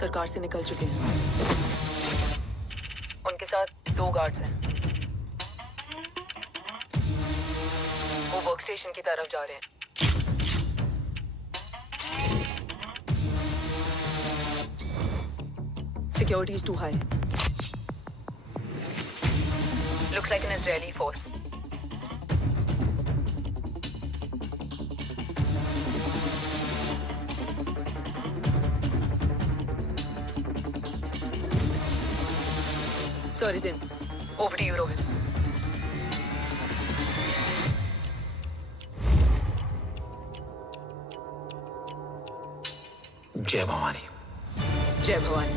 सरकार से निकल चुके हैं। उनके साथ 2 गार्ड्स हैं। वो वर्क स्टेशन की तरफ जा रहे हैं। Security is too high. Looks like an Israeli force. Sir is in. Over to you, Rohit. जय भवानी। जय भवानी।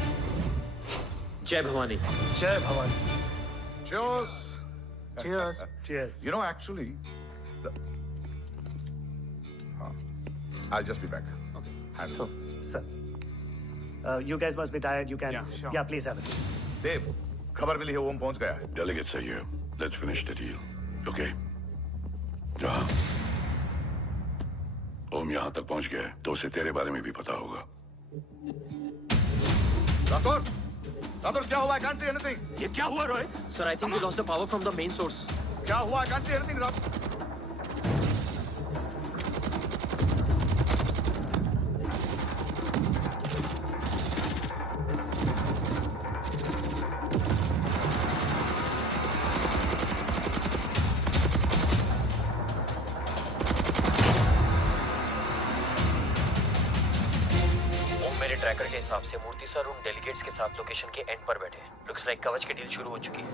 जय भवानी। जय Bhavani. Cheers. Cheers. Cheers. You know, actually, I'll just be back. Okay. Hands So, sir, you guys must be tired. You can. Yeah, sure. Yeah, please have a seat. Dave, खबर मिली है ओम पहुंच गया है। Delegates are here. Let's finish the deal. Okay? जहाँ ओम यहाँ तक पहुंच गया है तो उसे तेरे बारे में भी पता होगा। राठौर, राठौर क्या हुआ? I can't see anything. ये क्या हुआ Rohit? Sir, I think we lost the power from the main source. क्या हुआ? I can't see anything. Rathore. Tracker के हिसाब से मूर्ति सर उन डेलीगेट्स के साथ लोकेशन के एंड पर बैठे हैं। लुक्स लाइक कवच की डील शुरू हो चुकी है।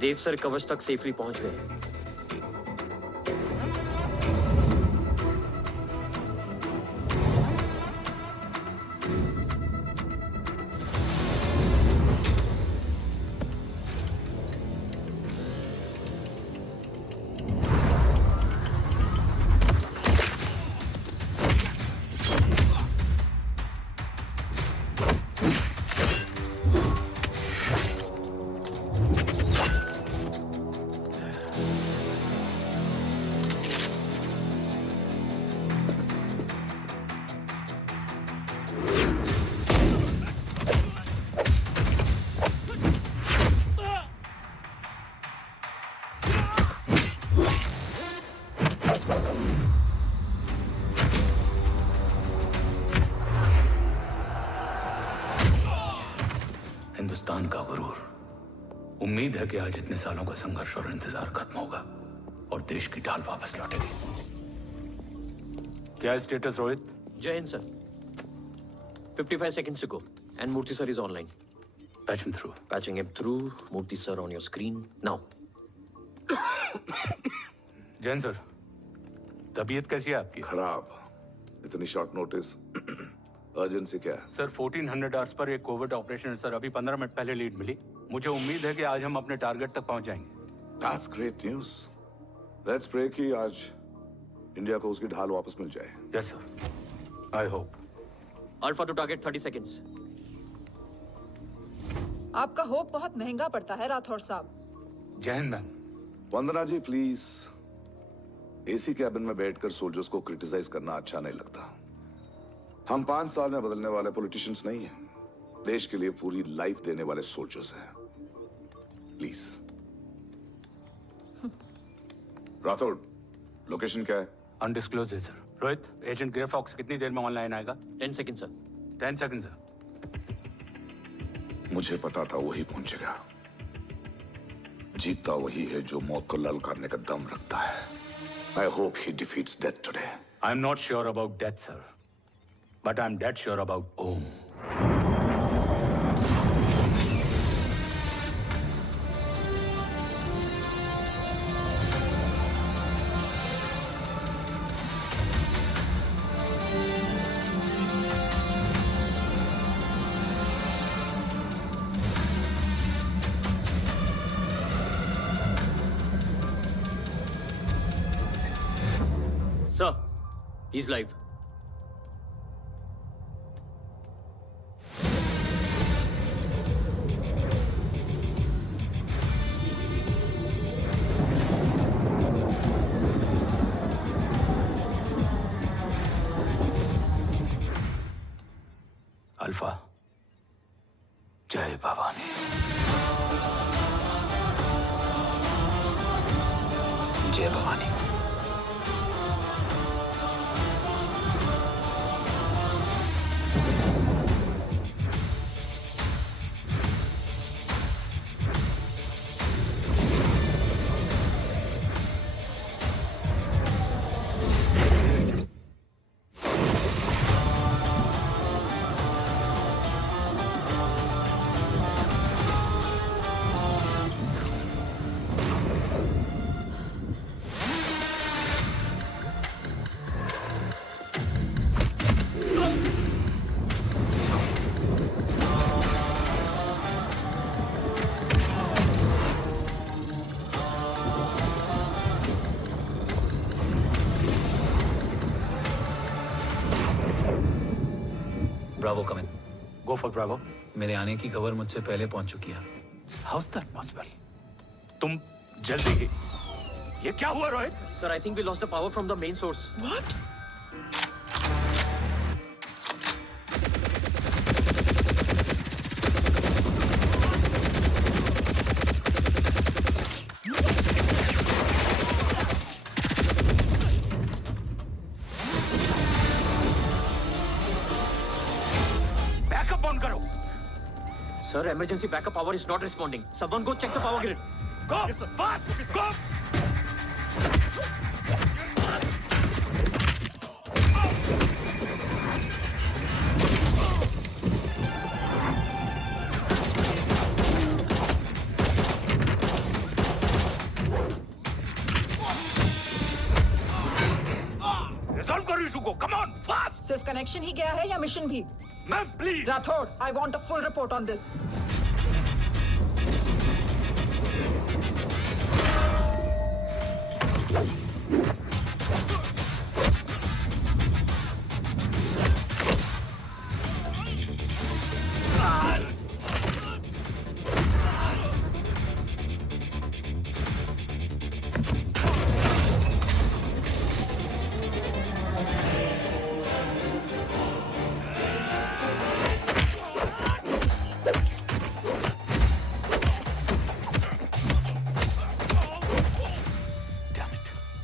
देव सर कवच तक सेफली पहुंच गए। हिंदुस्तान का गुरूर। उम्मीद है कि आज इतने सालों का संघर्ष और इंतजार खत्म होगा और देश की ढाल वापस लौटेगी। क्या है स्टेटस रोहित? जय Hind sir. 55 seconds ago and Murthy sir is online. Patch him through. Patching him through. Murthy sir on your screen now. Jain sir, तबीयत कैसी है आपकी? खराब। इतनी शॉर्ट नोटिस। अर्जेंसी क्या है? सर 1400 आवर्स पर एक कोविड ऑपरेशन है सर। अभी 15 मिनट पहले लीड मिली। मुझे उम्मीद है कि आज हम अपने टारगेट तक पहुंच जाएंगे। That's great news. Let's pray कि आज इंडिया को उसकी ढाल वापस मिल जाए। Yes sir. I hope. Alpha to target 30 seconds. आपका होप बहुत महंगा पड़ता है राठौर साहब। जय Hind ma'am. Vandana ji please, AC cabin में बैठकर सोल्जर्स को क्रिटिसाइज करना अच्छा नहीं लगता। हम 5 साल में बदलने वाले पॉलिटिशियंस नहीं हैं, देश के लिए पूरी लाइफ देने वाले सोल्जर्स हैं। प्लीज। राठौड़, लोकेशन क्या है? अनडिस्क्लोज है sir. Rohit, agent grey fox कितनी देर में ऑनलाइन आएगा? 10 seconds सर। 10 seconds sir. मुझे पता था वही पहुंचेगा। जीतता वही है जो मौत को ललकारने का दम रखता है। I hope he defeats death today. I'm not sure about death, sir. But I'm dead sure about Om. Sir, he's live. Alpha, जय भवानी। जय Bhavani. Bravo come in. Go for bravo. मेरे आने की खबर मुझसे पहले पहुंच चुकी है। How is that possible? तुम जल्दी ही। ये क्या हुआ Rohit? Sir, I think we lost the power from the main source. What? Backup on करो। Sir, emergency backup power is not responding. Someone go check the power grid. Go! Fast! Go! Resolve करो issue को। Come on, fast! सिर्फ connection ही गया है या mission भी? Ma'am, please. Rathore, I want a full report on this.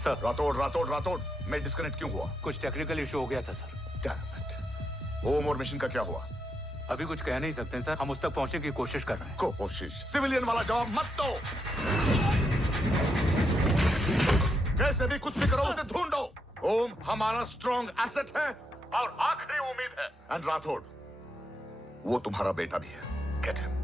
Sir, Rathore मैं disconnect क्यों हुआ? कुछ टेक्निकल इशू हो गया था सर। Damn it. ओम और मिशन का क्या हुआ? अभी कुछ कह नहीं सकते सर। हम उस तक पहुंचने की कोशिश कर रहे हैं। कोशिश? सिविलियन वाला जवाब मत दो। कैसे भी कुछ भी करो, उसे ढूंढो। ओम हमारा स्ट्रॉन्ग एसेट है और आखिरी उम्मीद है। एंड राठौड़, वो तुम्हारा बेटा भी है। Get him.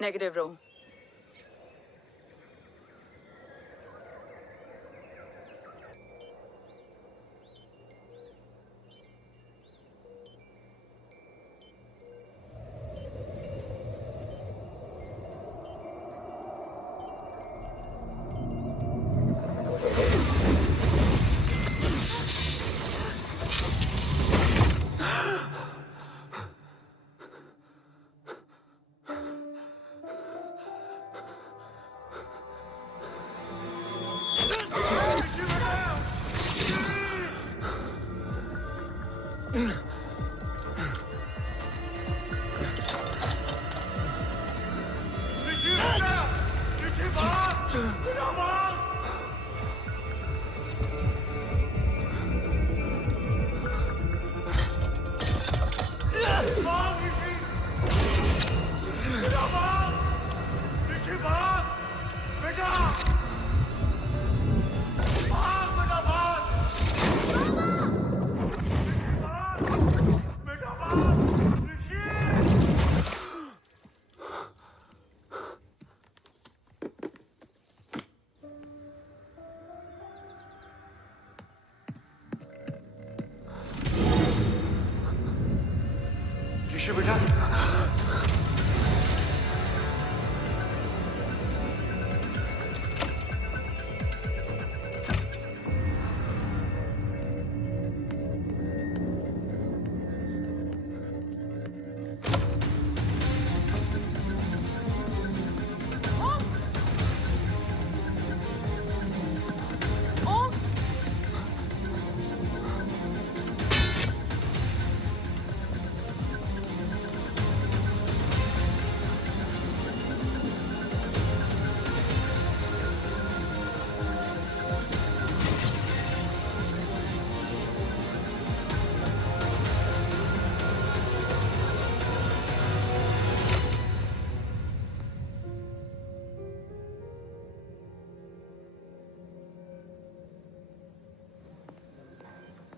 Negative, Ro.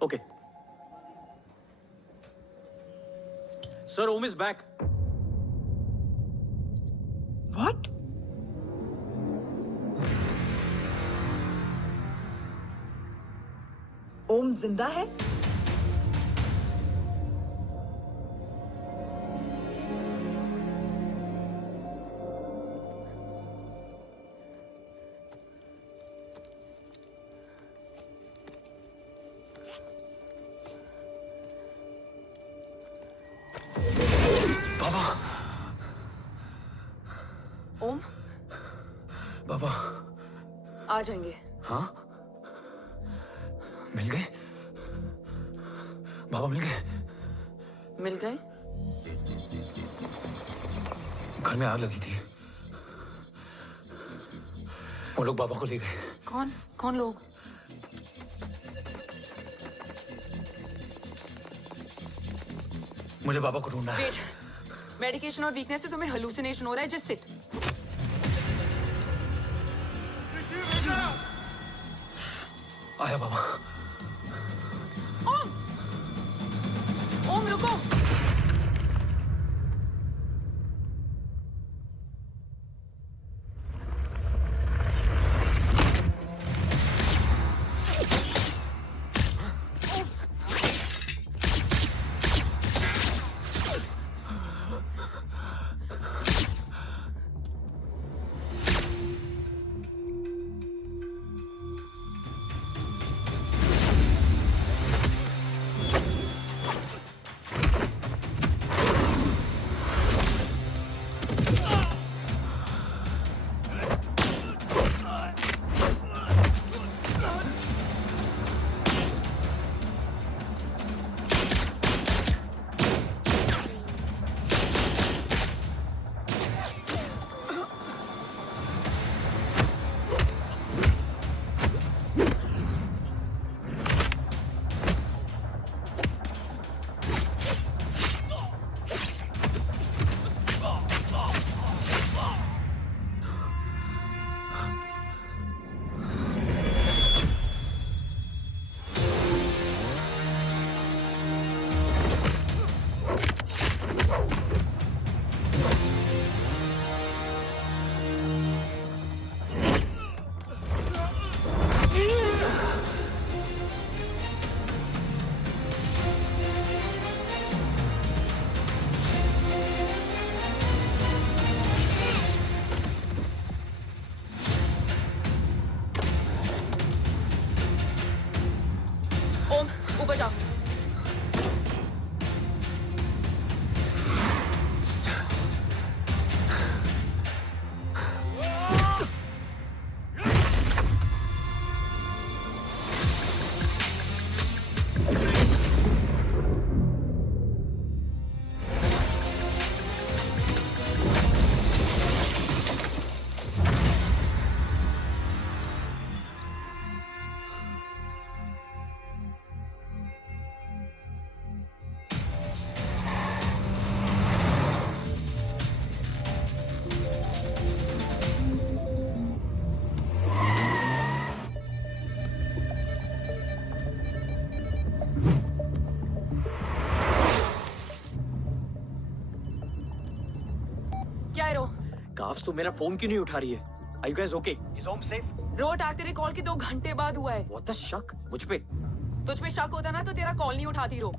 Okay. Sir, Om is back. What? ओम जिंदा है? ओम बाबा आ जाएंगे। हाँ मिल गए बाबा, मिल गए। मिल गए? घर में आग लगी थी, वो लोग बाबा को ले गए। कौन कौन लोग? मुझे बाबा को ढूंढना है। वेट, मेडिकेशन और वीकनेस से तुम्हें हेलुसिनेशन हो रहा है। Just sit. आया बाबा। ओम, ओम रुको। ऊपर जाओ। काफ्स तो मेरा फोन क्यों नहीं उठा रही है? Are you guys okay? Is Om safe? रो अटैक तेरे कॉल के 2 घंटे बाद हुआ है। What the शक? मुझ पे? तुझ पे शक होता ना तो तेरा कॉल नहीं उठाती रो।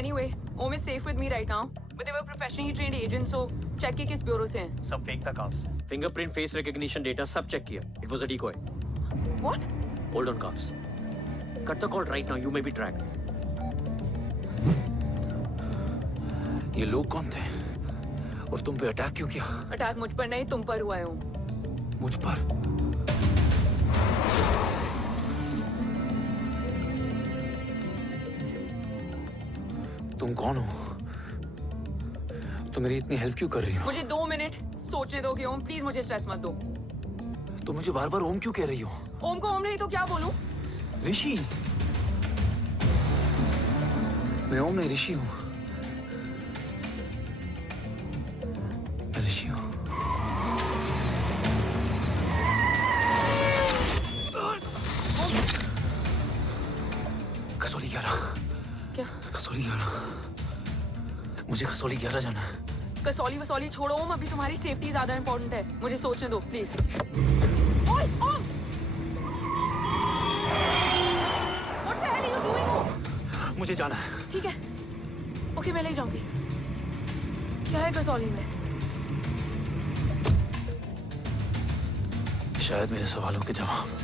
Anyway, Om is safe with me right now. But they were professionally trained agents, so check के किस ब्यूरो से हैं? सब फेक था carbs. Fingerprint, face recognition data सब चेक किया। It was a decoy. What? Hold on carbs. Cut the call right now. You may be tracked. ये लोग कौन थे? और तुम पे अटैक क्यों किया? अटैक मुझ पर नहीं, तुम पर हुआ है। मुझ पर? तुम कौन हो? तुम मेरी इतनी हेल्प क्यों कर रही हो? मुझे 2 मिनट सोचने दोगे ओम? प्लीज मुझे स्ट्रेस मत दो। तुम मुझे बार बार ओम क्यों कह रही हो? ओम को ओम नहीं तो क्या बोलूं? ऋषि। मैं ओम नहीं, ऋषि हूं। मैं ऋषि हूं। कसौली 11। मुझे कसौली ग्यारह जाना है। कसौली वसौली छोड़ो ओम, अभी तुम्हारी सेफ्टी ज्यादा इंपॉर्टेंट है। मुझे सोचने दो प्लीज। ओए Om, what the hell are you doing Om? मुझे जाना है। ठीक है, ओके मैं ले जाऊंगी। क्या है कसौली में? शायद मेरे सवालों के जवाब।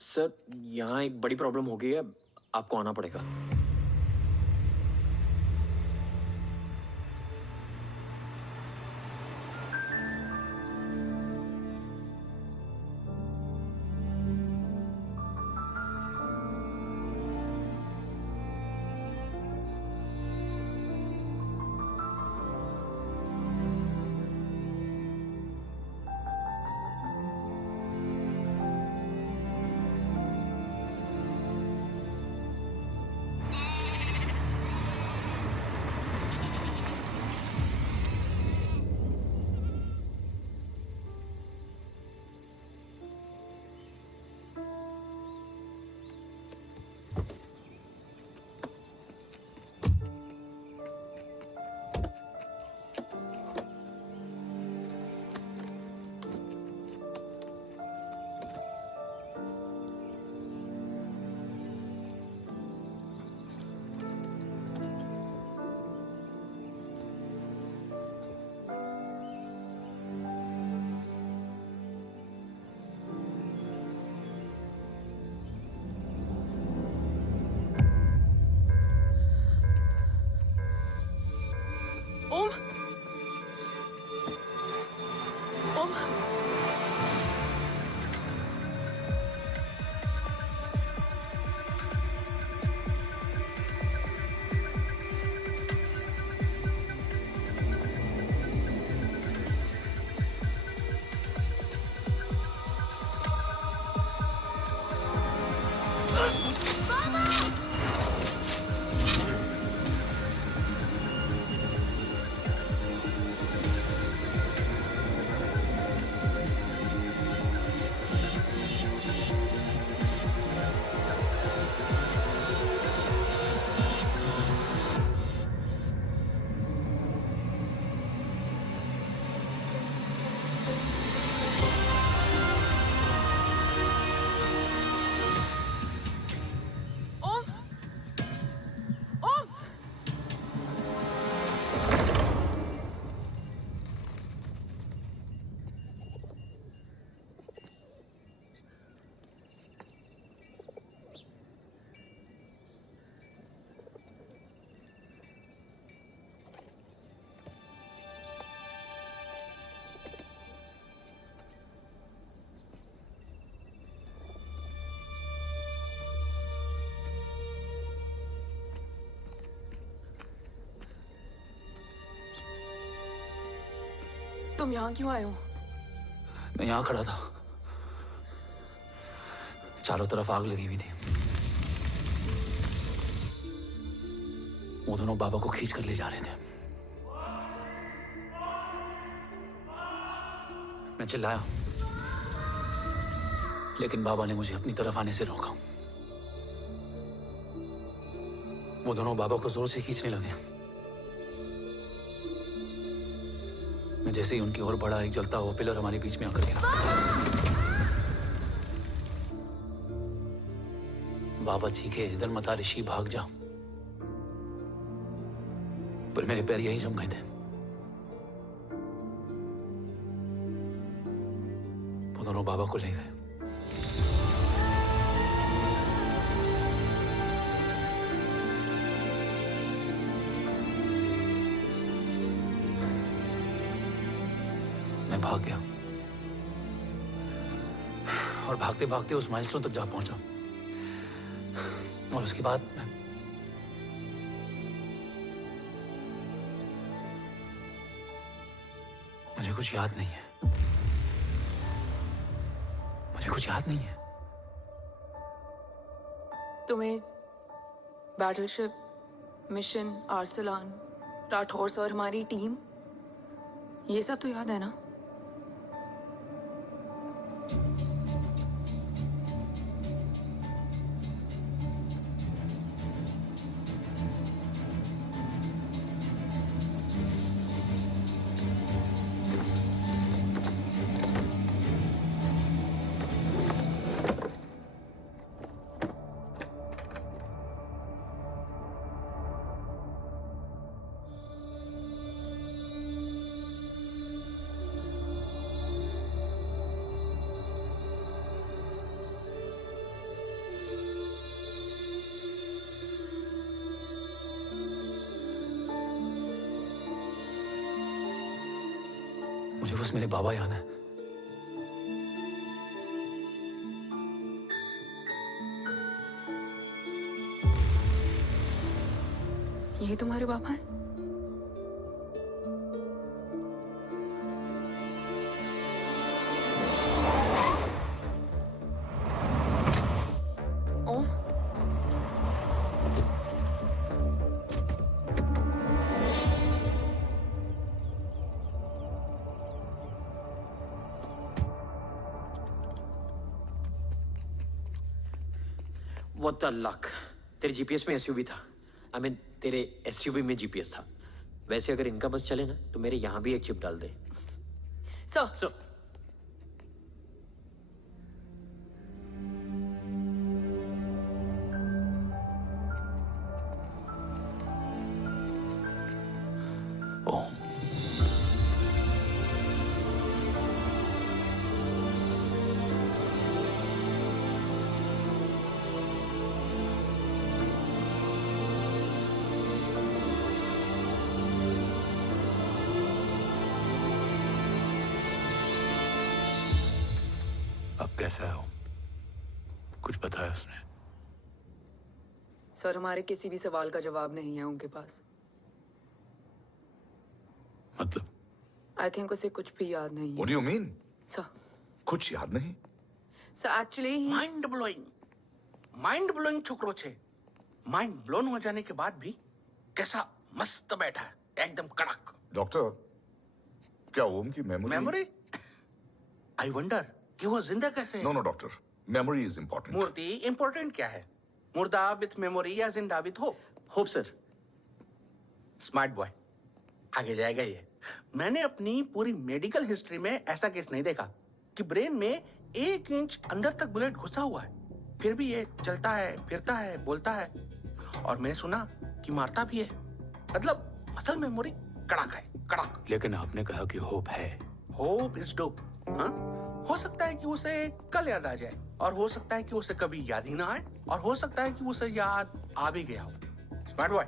सर यहाँ एक बड़ी प्रॉब्लम हो गई है, आपको आना पड़ेगा। ओम, ओम, ओम, ओम। तुम यहाँ क्यों आए हो? मैं यहाँ खड़ा था, चारों तरफ आग लगी हुई थी। वो दोनों बाबा को खींच कर ले जा रहे थे। मैं चिल्लाया, लेकिन बाबा ने मुझे अपनी तरफ आने से रोका। वो दोनों बाबा को जोर से खींचने लगे। मैं जैसे ही उनकी ओर बढ़ा, एक जलता हुआ पिलर हमारे बीच में आकर गिरा। बाबा चीखे, इधर मत आ ऋषि, भाग जा। पर मेरे पैर यहीं जम गए थे। वो दोनों बाबा को ले गए। मैं भाग गया और भागते भागते उस माइलस्टोन तक जा पहुंचा। और उसके बाद मुझे कुछ याद नहीं है। मुझे कुछ याद नहीं है। तुम्हें बैटलशिप, मिशन, आर्सलान, राठौर और हमारी टीम, ये सब तो याद है ना? बस मेरे बाबा ही आना है। ये तुम्हारे पापा हैं? ओम, What the luck? तेरे जीपीएस में एसयूवी था। I mean, तेरे एसयूवी में जीपीएस था। वैसे अगर इनका बस चले ना तो मेरे यहाँ भी एक चिप डाल दे। सर। ओम, अब कैसा है ओम? कुछ बताया उसने? सर, हमारे किसी भी सवाल का जवाब नहीं है उनके पास। मतलब? आई थिंक उसे कुछ भी याद नहीं What है। do you mean? सर, कुछ याद नहीं? सर एक्चुअली माइंड ब्लोइंग छोकरो छे। माइंड ब्लोन हो जाने के बाद भी कैसा मस्त बैठा है, एकदम कड़क। डॉक्टर, क्या ओम की मेमोरी? आई वंडर कि वो जिंदा कैसे है। No doctor, memory is important. मूर्ति इंपॉर्टेंट क्या है? मुर्दा विथ मेमोरी या जिंदा with hope? Hope sir. Smart boy, आगे जाएगा ये। मैंने अपनी पूरी मेडिकल हिस्ट्री में ऐसा केस नहीं देखा कि ब्रेन में 1 इंच अंदर तक बुलेट घुसा हुआ है, फिर भी ये चलता है, फिरता है, बोलता है, और मैंने सुना कि मारता भी है। मतलब असल मेमोरी कड़क है, कड़क। लेकिन आपने कहा कि होप है। Hope is dope. हाँ? हो सकता है कि उसे कल याद आ जाए, और हो सकता है कि उसे कभी याद ही ना आए, और हो सकता है कि उसे याद आ भी गया हो। Smart boy,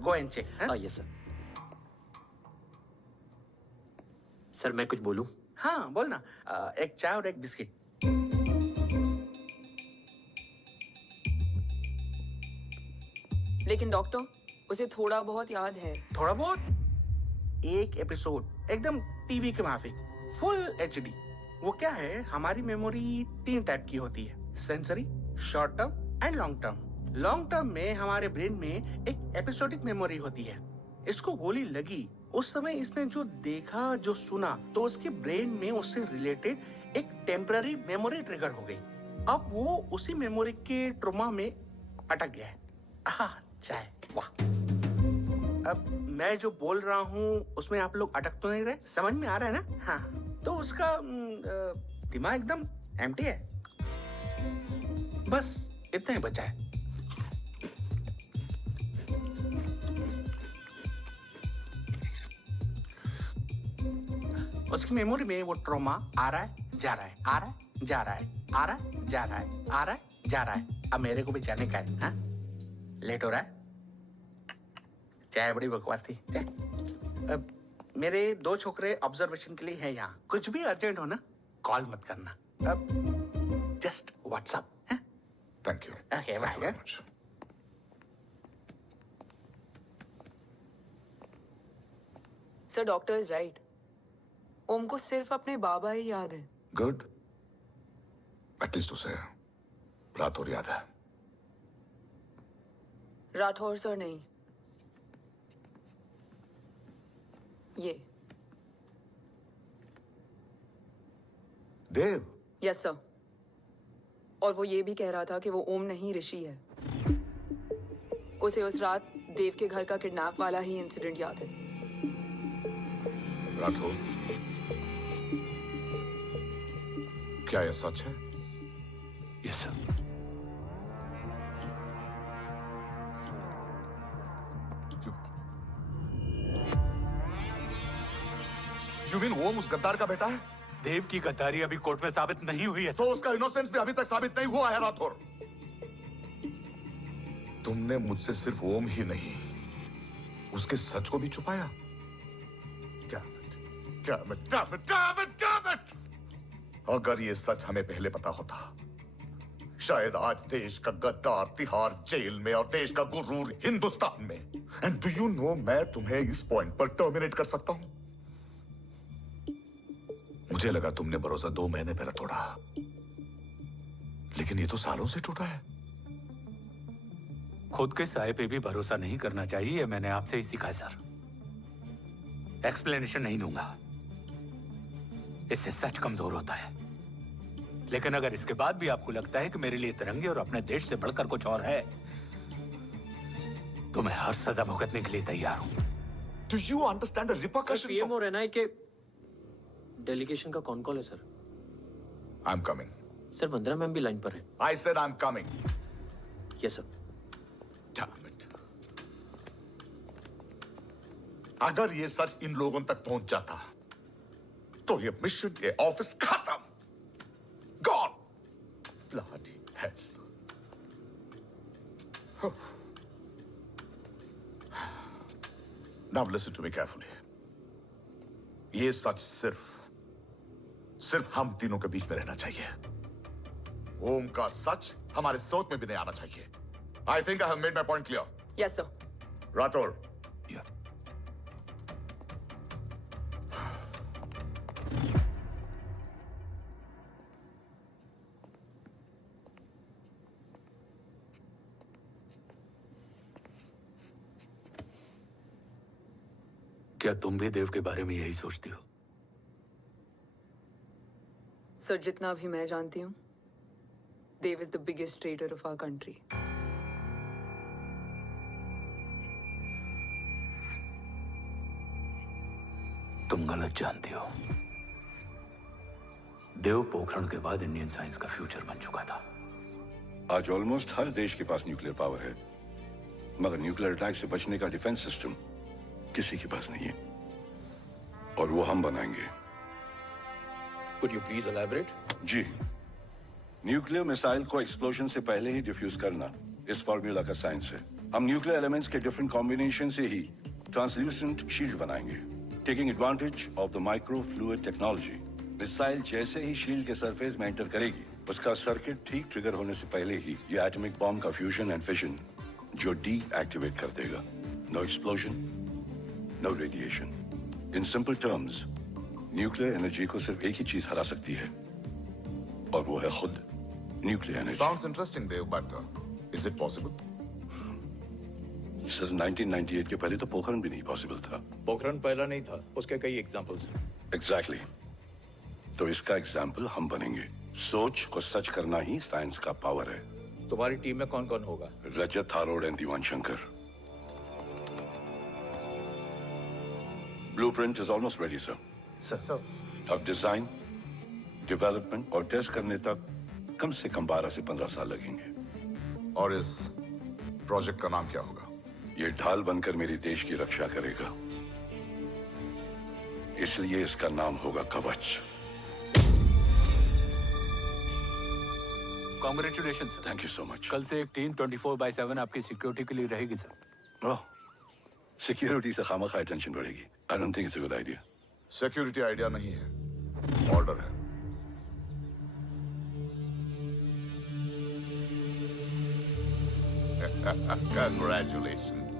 go and check. Yes sir. Sir मैं कुछ बोलूं? हाँ बोल ना। एक चाय और एक बिस्किट। लेकिन डॉक्टर, उसे थोड़ा बहुत याद है। थोड़ा बहुत? एक एपिसोड एकदम टीवी के माफिक, फुल एचडी। वो क्या है, हमारी मेमोरी 3 टाइप की होती है, sensory, short term and long term. Long term में हमारे ब्रेन में एक एपिसोडिक मेमोरी होती है। इसको गोली लगी, उस समय इसने जो देखा, जो सुना, तो उसके ब्रेन में उससे रिलेटेड एक टेम्पररी मेमोरी ट्रिगर हो गई। अब वो उसी मेमोरी के ट्रॉमा में अटक गया है। चाय, वाह। अब मैं जो बोल रहा हूँ उसमें आप लोग अटक तो नहीं रहे? समझ में आ रहा है ना? हाँ, तो उसका दिमाग एकदम एम्प्टी है। बस इतना ही बचा है। उसकी मेमोरी में वो ट्रॉमा आ रहा है, जा रहा है, आ रहा है, जा रहा है, आ रहा है, जा रहा है, आ रहा है, जा रहा है। अब मेरे को भी जाने का है। हाँ? लेट हो रहा है? चाय बड़ी बकवास थी। अब मेरे 2 छोकरे ऑब्जर्वेशन के लिए हैं यहाँ। कुछ भी अर्जेंट हो ना, कॉल मत करना। अब just WhatsApp. Thank you. Okay, bye. Sir, doctor is right. Om को सिर्फ अपने बाबा ही याद है। गुड, एटलीस्ट उसे रातौर याद है। राठौर सर नहीं, ये देव। Yes sir. और वो ये भी कह रहा था कि वो ओम नहीं, ऋषि है। उसे उस रात देव के घर का किडनैप वाला ही इंसिडेंट याद है। राठौर, क्या यह सच है? Yes sir. यू मीन ओम उस गद्दार का बेटा है? देव की गद्दारी अभी कोर्ट में साबित नहीं हुई है। तो उसका इनोसेंस भी अभी तक साबित नहीं हुआ है राठौर। तुमने मुझसे सिर्फ ओम ही नहीं, उसके सच को भी छुपाया। Damn it, damn it, damn it, damn it! अगर ये सच हमें पहले पता होता, शायद आज देश का गद्दार तिहाड़ जेल में और देश का गुरूर हिंदुस्तान में। एंड डू यू नो, मैं तुम्हें इस पॉइंट पर टर्मिनेट कर सकता हूं। मुझे लगा तुमने भरोसा 2 महीने पहले तोड़ा, लेकिन ये तो सालों से टूटा है। खुद के साए पे भी भरोसा नहीं करना चाहिए, मैंने आपसे ही सीखा सर। एक्सप्लेनेशन नहीं दूंगा, इससे सच कमजोर होता है। लेकिन अगर इसके बाद भी आपको लगता है कि मेरे लिए तिरंगे और अपने देश से बढ़कर कुछ और है, तो मैं हर सजा भुगतने के लिए तैयार हूं। Do you understand the repercussions PM of... और एनआई के डेलीगेशन का कौन कॉल है sir? I'm coming. Sir Vandana ma'am भी लाइन पर है। I said I'm coming. Yes sir. Damn it. अगर ये सच इन लोगों तक पहुंच जाता, तो ये मिशन, ये ऑफिस खत्म। Gone. Bloody hell. Now listen to me carefully. ये सच सिर्फ हम तीनों के बीच में रहना चाहिए। ओम का सच हमारे सोच में भी नहीं आना चाहिए। I think I have made my point clear. Yes, sir. Rathore. Yeah. क्या तुम भी देव के बारे में यही सोचती हो? सर, जितना भी मैं जानती हूँ, Dev is the biggest trader of our country. तुम गलत जानती हो। देव पोखरण के बाद इंडियन साइंस का फ्यूचर बन चुका था। आज ऑलमोस्ट हर देश के पास न्यूक्लियर पावर है, मगर न्यूक्लियर अटैक से बचने का डिफेंस सिस्टम किसी के पास नहीं है, और वो हम बनाएंगे। Could you please elaborate? जी, न्यूक्लियर मिसाइल को एक्सप्लोजन से पहले ही डिफ्यूज करना इस फॉर्मूला का साइंस है। हम न्यूक्लियर एलिमेंट्स के डिफरेंट कॉम्बिनेशन से ही ट्रांसल्यूसेंट शील्ड बनाएंगे, taking advantage of the micro fluid technology. Missile जैसे ही शील्ड के सरफेस में एंटर करेगी, उसका सर्किट ठीक ट्रिगर होने से पहले ही ये एटॉमिक बॉम्ब का फ्यूजन एंड फिशन जो डीएक्टिवेट कर देगा। No explosion, no radiation. In simple terms, nuclear energy को सिर्फ एक ही चीज हरा सकती है, और वो है खुद nuclear energy. Sounds interesting, Dev, but is it possible? Sir, 1998 के पहले तो पोखरण भी नहीं पॉसिबल था। पोखरण पहला नहीं था, उसके कई एग्जांपल्स हैं। एग्जैक्टली। तो इसका एग्जाम्पल हम बनेंगे। सोच को सच करना ही साइंस का पावर है। तुम्हारी टीम में कौन कौन होगा? Rajat Tharod and Diwan Shankar. Blueprint is almost ready sir. Sir, अब डिजाइन, डेवलपमेंट और टेस्ट करने तक कम से कम 12 से 15 साल लगेंगे। और इस प्रोजेक्ट का नाम क्या होगा? ये ढाल बनकर मेरे देश की रक्षा करेगा, इसलिए इसका नाम होगा कवच। Congratulation sir. Thank you so much. कल से एक टीम 24/7 आपकी सिक्योरिटी के लिए रहेगी सर। ओह, सिक्योरिटी से खामखा टेंशन बढ़ेगी। I don't think it's a good idea. Security idea नहीं है, ऑर्डर है। Congratulations.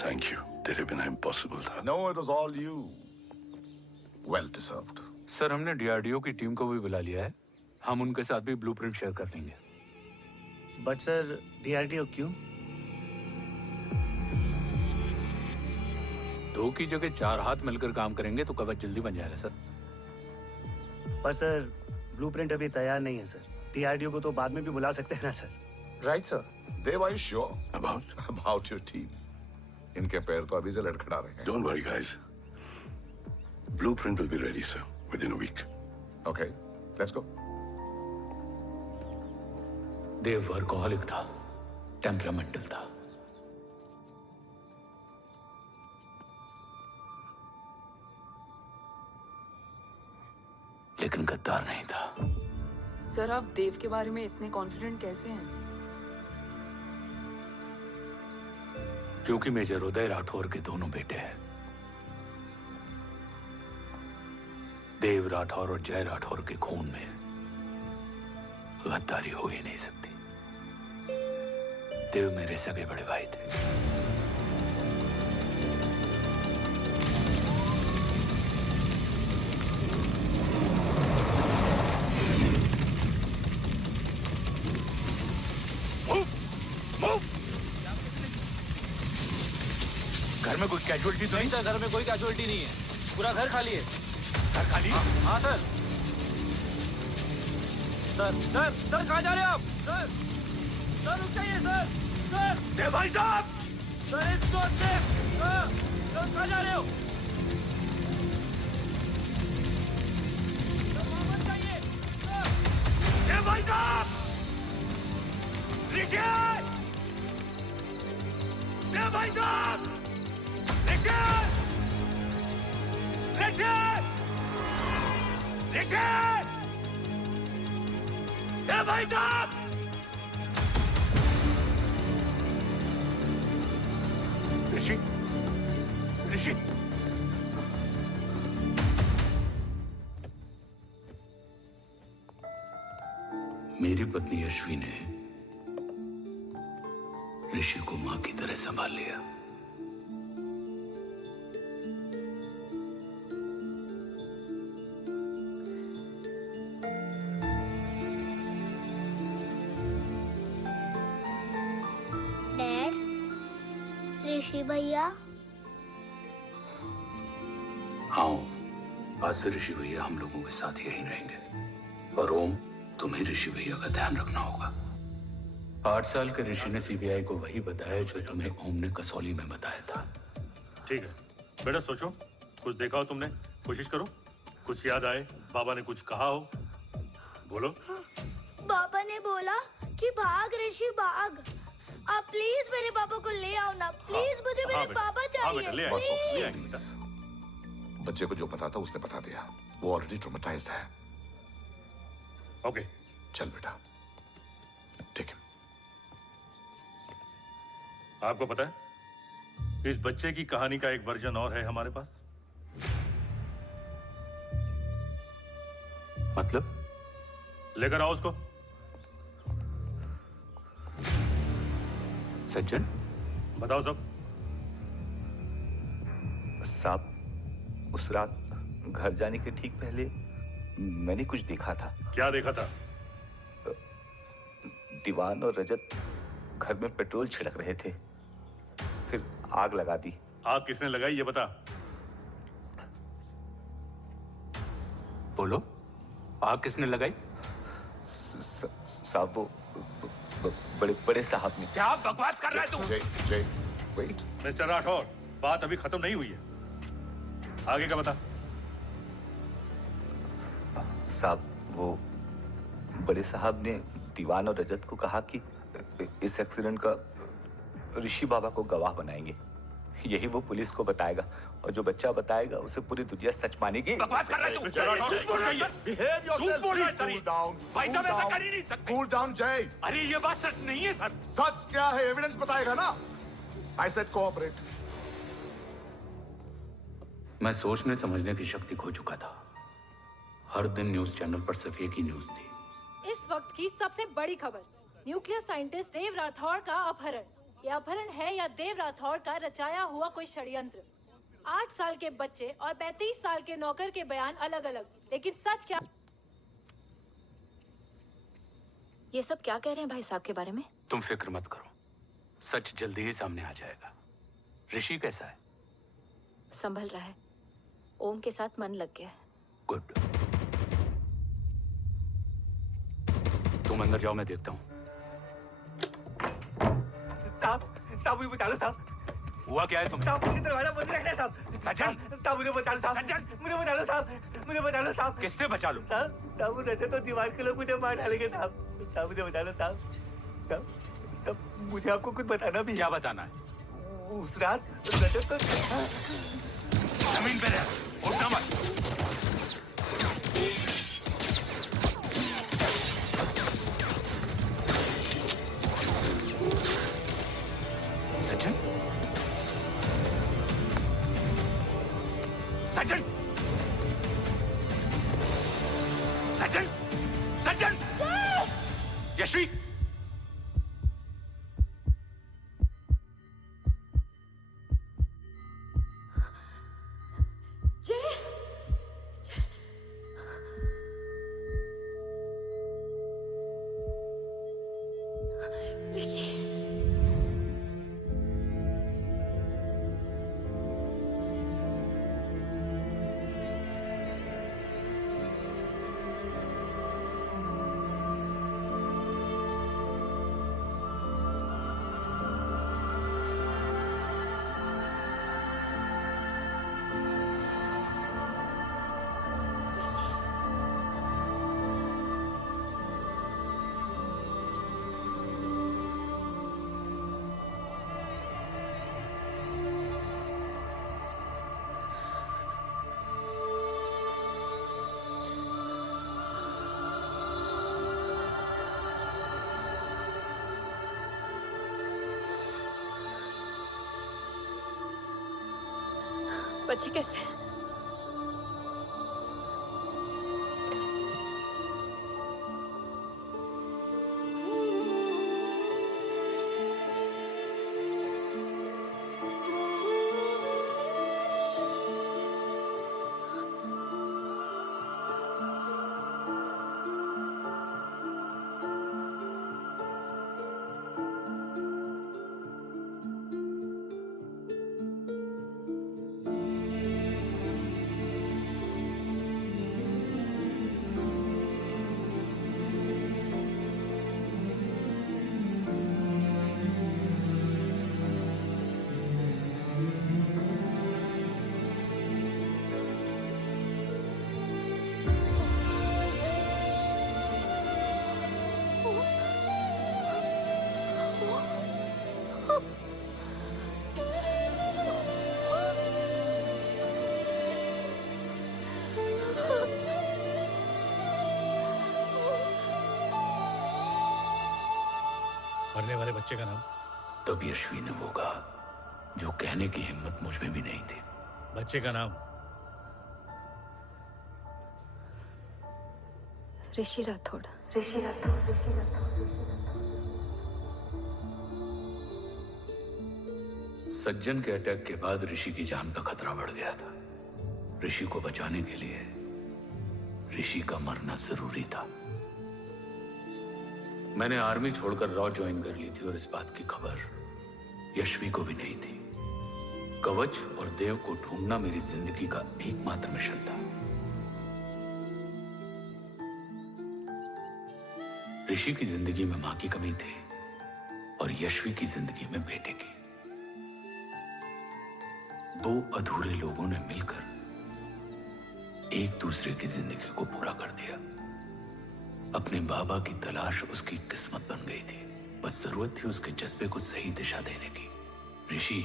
Thank you. तेरे बिना इम्पॉसिबल था। No, it was all you. Well deserved. Sir, हमने डीआरडीओ की टीम को भी बुला लिया है। हम उनके साथ भी ब्लूप्रिंट शेयर कर देंगे। बट सर, डीआरडीओ क्यों? 2 की जगह 4 हाथ मिलकर काम करेंगे तो कवच जल्दी बन जाएगा सर। पर सर, ब्लूप्रिंट अभी तैयार नहीं है सर। डीआरडीओ को तो बाद में भी बुला सकते हैं ना sir? Right sir. Dev, are you sure About? about your team? इनके पैर तो अभी से लड़खड़ा रहे हैं। Don't worry, guys. Blueprint will be ready, sir, within a week. Okay, let's go. Dev workaholic था, टेम्परामेंटल था। लेकिन गद्दार नहीं था। सर, आप देव के बारे में इतने कॉन्फिडेंट कैसे हैं? क्योंकि मेजर उदय राठौर के दोनों बेटे हैं। देव राठौर और जय राठौर के खून में गद्दारी हो ही नहीं सकती। देव मेरे सगे बड़े भाई थे। घर में कोई कैजुअलिटी तो नहीं? सर, घर में कोई कैजुअलिटी नहीं है, पूरा घर खाली है। घर खाली? हाँ सर। सर सर सर, कहाँ जा रहे हैं आप? सर सर, रुक जाइए सर। सर देव भाई साहब! Sir, it's not safe. Sir कहाँ जा रहे हो? सर, वापस जाइए। सर देव भाई साहब! ऋषि! देव भाई साहब! ऋषि! ऋषि! ऋषि! देव भाई साहब! ऋषि! ऋषि! मेरी पत्नी यशवी ने ऋषि को मां की तरह संभाल लिया। डैड, ऋषि भैया। हाँ, आज से ऋषि भैया हम लोगों के साथ यहीं रहेंगे। और ओम, तुम्हें ऋषि भैया का ध्यान रखना होगा। 8 साल के ऋषि ने सीबीआई को वही बताया जो तुम्हें ओम ने कसौली में बताया था। ठीक है बेटा, सोचो, कुछ देखा हो तुमने, कोशिश करो, कुछ याद आए, बाबा ने कुछ कहा हो, बोलो। पापा ने बोला कि भाग ऋषि भाग। आप प्लीज मेरे पापा को ले आओ ना, प्लीज। मुझे मेरे पापा चाहिए। प्लीज। बच्चे को जो पता था उसने बता दिया। वो ऑलरेडी ट्रॉमेटाइज्ड है। ओके, चल बेटा, ठीक है। आपको पता है, इस बच्चे की कहानी का एक वर्जन और है हमारे पास। मतलब? लेकर आओ उसको। सज्जन, बताओ सब। साहब, उस रात घर जाने के ठीक पहले मैंने कुछ देखा था। क्या देखा था? दीवान और रजत घर में पेट्रोल छिड़क रहे थे, फिर आग लगा दी। आग किसने लगाई ये बता। बोलो, आग किसने लगाई? साहब, वो बड़े बड़े साहब ने। क्या बकवास कर रहा है तू? जय, वेट। मिस्टर राठौर, बात अभी खत्म नहीं हुई है, आगे का बता। साहब, वो बड़े साहब ने दीवान और रजत को कहा कि इस एक्सीडेंट का ऋषि बाबा को गवाह बनाएंगे। यही वो पुलिस को बताएगा, और जो बच्चा बताएगा उसे पूरी दुनिया सच मानेगी। बकवास कर रहा है तू? भाई साहब, ऐसा कर ही नहीं सकते। कूल डाउन जय। अरे ये बात सच नहीं है सर। सच क्या है? एविडेंस बताएगा ना। I said cooperate. मैं सोचने समझने की शक्ति खो चुका था। हर दिन न्यूज चैनल पर सिर्फ एक ही न्यूज थी। इस वक्त की सबसे बड़ी खबर, न्यूक्लियर साइंटिस्ट देव राठौर का अपहरण। यह अपहरण है या देव राठौर का रचाया हुआ कोई षड्यंत्र। 8 साल के बच्चे और 35 साल के नौकर के बयान अलग अलग, लेकिन सच क्या? ये सब क्या कह रहे हैं भाई साहब के बारे में? तुम फिक्र मत करो, सच जल्दी ही सामने आ जाएगा। ऋषि कैसा है? संभल रहा है। ओम के साथ मन लग गया है। गुड। तुम अंदर जाओ, मैं देखता हूँ। साहब, मुझे बचा लो साहब। हुआ क्या है तुम्हें? साहब, मुझे दरवाजा बंद रखना है साहब। सज्जन, साहब मुझे बचा लो साहब। सज्जन, मुझे बचा लो साहब। मुझे बचा लो साहब। किससे बचा लो? साहब, वो रजत तो दीवार के लोग मुझे मार डालेंगे साहब। साहब, मुझे बचा लो साहब। साहब, मुझे आपको कुछ बताना भी है। क्या बताना है? उस रात रजत तो जमीन पे रह, उठना मत। सज्जन, सज्जन, यशवी, बच्चे कैसे हैं? मरने वाले बच्चे का नाम? तब यशवी ने वो कहा जो कहने की हिम्मत मुझ में भी नहीं थी। बच्चे का नाम? ऋषि राठौड़। सज्जन के अटैक के बाद ऋषि की जान का खतरा बढ़ गया था। ऋषि को बचाने के लिए ऋषि का मरना जरूरी था। मैंने आर्मी छोड़कर रॉ ज्वाइन कर ली थी और इस बात की खबर यशवी को भी नहीं थी। कवच और देव को ढूंढना मेरी जिंदगी का एकमात्र मिशन था। ऋषि की जिंदगी में मां की कमी थी और यशवी की जिंदगी में बेटे की। दो अधूरे लोगों ने मिलकर एक दूसरे की जिंदगी को पूरा कर दिया। अपने बाबा की तलाश उसकी किस्मत बन गई थी। बस जरूरत थी उसके जज्बे को सही दिशा देने की। ऋषि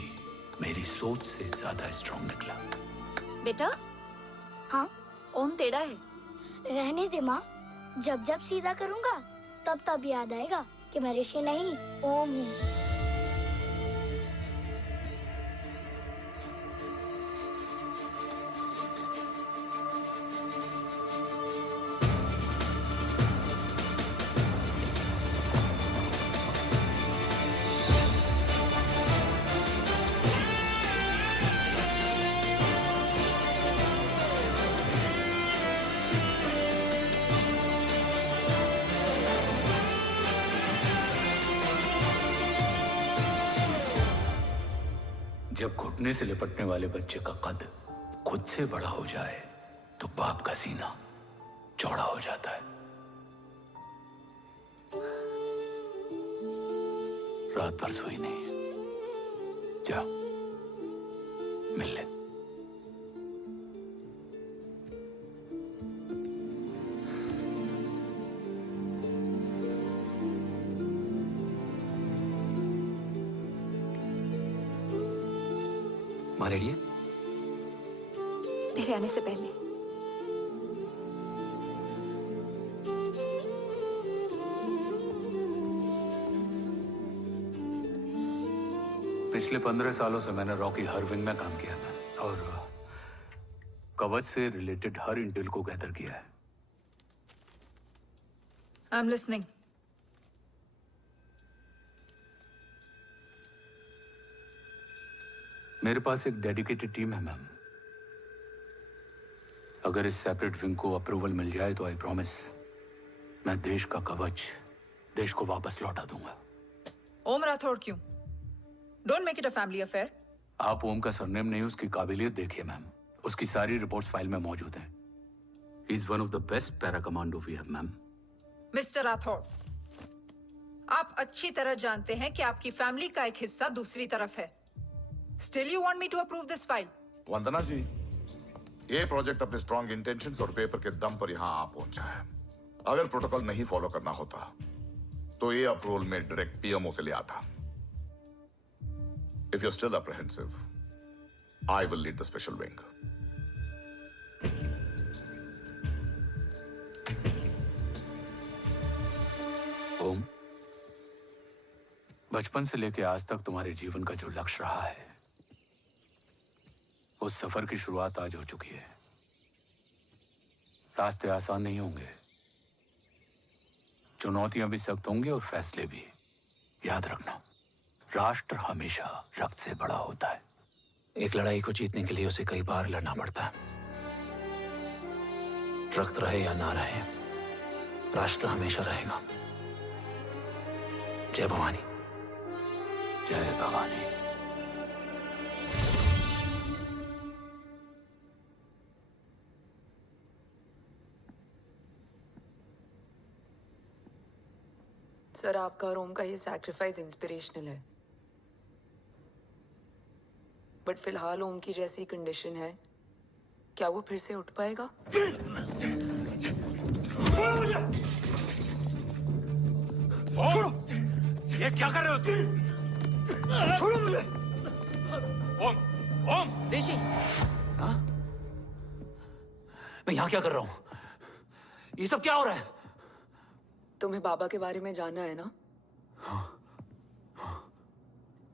मेरी सोच से ज्यादा स्ट्रांग निकला। बेटा? हाँ? ओम टेढ़ा है। रहने दे माँ, जब जब सीधा करूंगा तब तब याद आएगा कि मैं ऋषि नहीं ओम हूँ। जब घुटने से लिपटने वाले बच्चे का कद खुद से बड़ा हो जाए तो बाप का सीना चौड़ा हो जाता है। रात भर सोई नहीं। जा मिल ले। माँ रेडी है? तेरे आने से पहले। पिछले 15 सालों से मैंने रॉ की हर विंग में काम किया है और कवच से रिलेटेड हर इंटेल को गैदर किया है। I am listening. मेरे पास एक डेडिकेटेड टीम है मैम। अगर इस सेपरेट विंग को अप्रूवल मिल जाए तो आई प्रॉमिस मैं देश का कवच देश को वापस लौटा दूंगा। ओम राठौड़ क्यों? Don't make it a family affair. आप ओम का सरनेम नहीं, उसकी काबिलियत देखिए मैम। उसकी सारी रिपोर्ट्स फाइल में मौजूद हैं। He is one of the best para commando we have ma'am. Mister Rathore, आप अच्छी तरह जानते हैं कि आपकी फैमिली का एक हिस्सा दूसरी तरफ है। Still you want me to approve this file? Vandana ji, ये प्रोजेक्ट अपने स्ट्रॉन्ग इंटेंशंस और पेपर के दम पर यहां आ पहुंचा है। अगर प्रोटोकॉल नहीं फॉलो करना होता तो ये अप्रूवल में डायरेक्ट पीएमओ से ले आता। If you are still apprehensive, I will lead the special wing. Om, बचपन से लेकर आज तक तुम्हारे जीवन का जो लक्ष्य रहा है, उस सफर की शुरुआत आज हो चुकी है। रास्ते आसान नहीं होंगे, चुनौतियां भी सख्त होंगी और फैसले भी। याद रखना, राष्ट्र हमेशा रक्त से बड़ा होता है। एक लड़ाई को जीतने के लिए उसे कई बार लड़ना पड़ता है। रक्त रहे या ना रहे, राष्ट्र हमेशा रहेगा। जय भवानी। जय भवानी। सर, आपका और ओम का ये सैक्रिफाइस इंस्पिरेशनल है, बट फिलहाल ओम की जैसी कंडीशन है, क्या वो फिर से उठ पाएगा? छोड़ो! ये क्या कर रहे हो तुम? छोड़ो मुझे! ओम! ओम! ऋषि! हाँ? मैं यहाँ क्या कर रहा हूँ? ये सब क्या हो रहा है? तुम्हें बाबा के बारे में जानना है ना?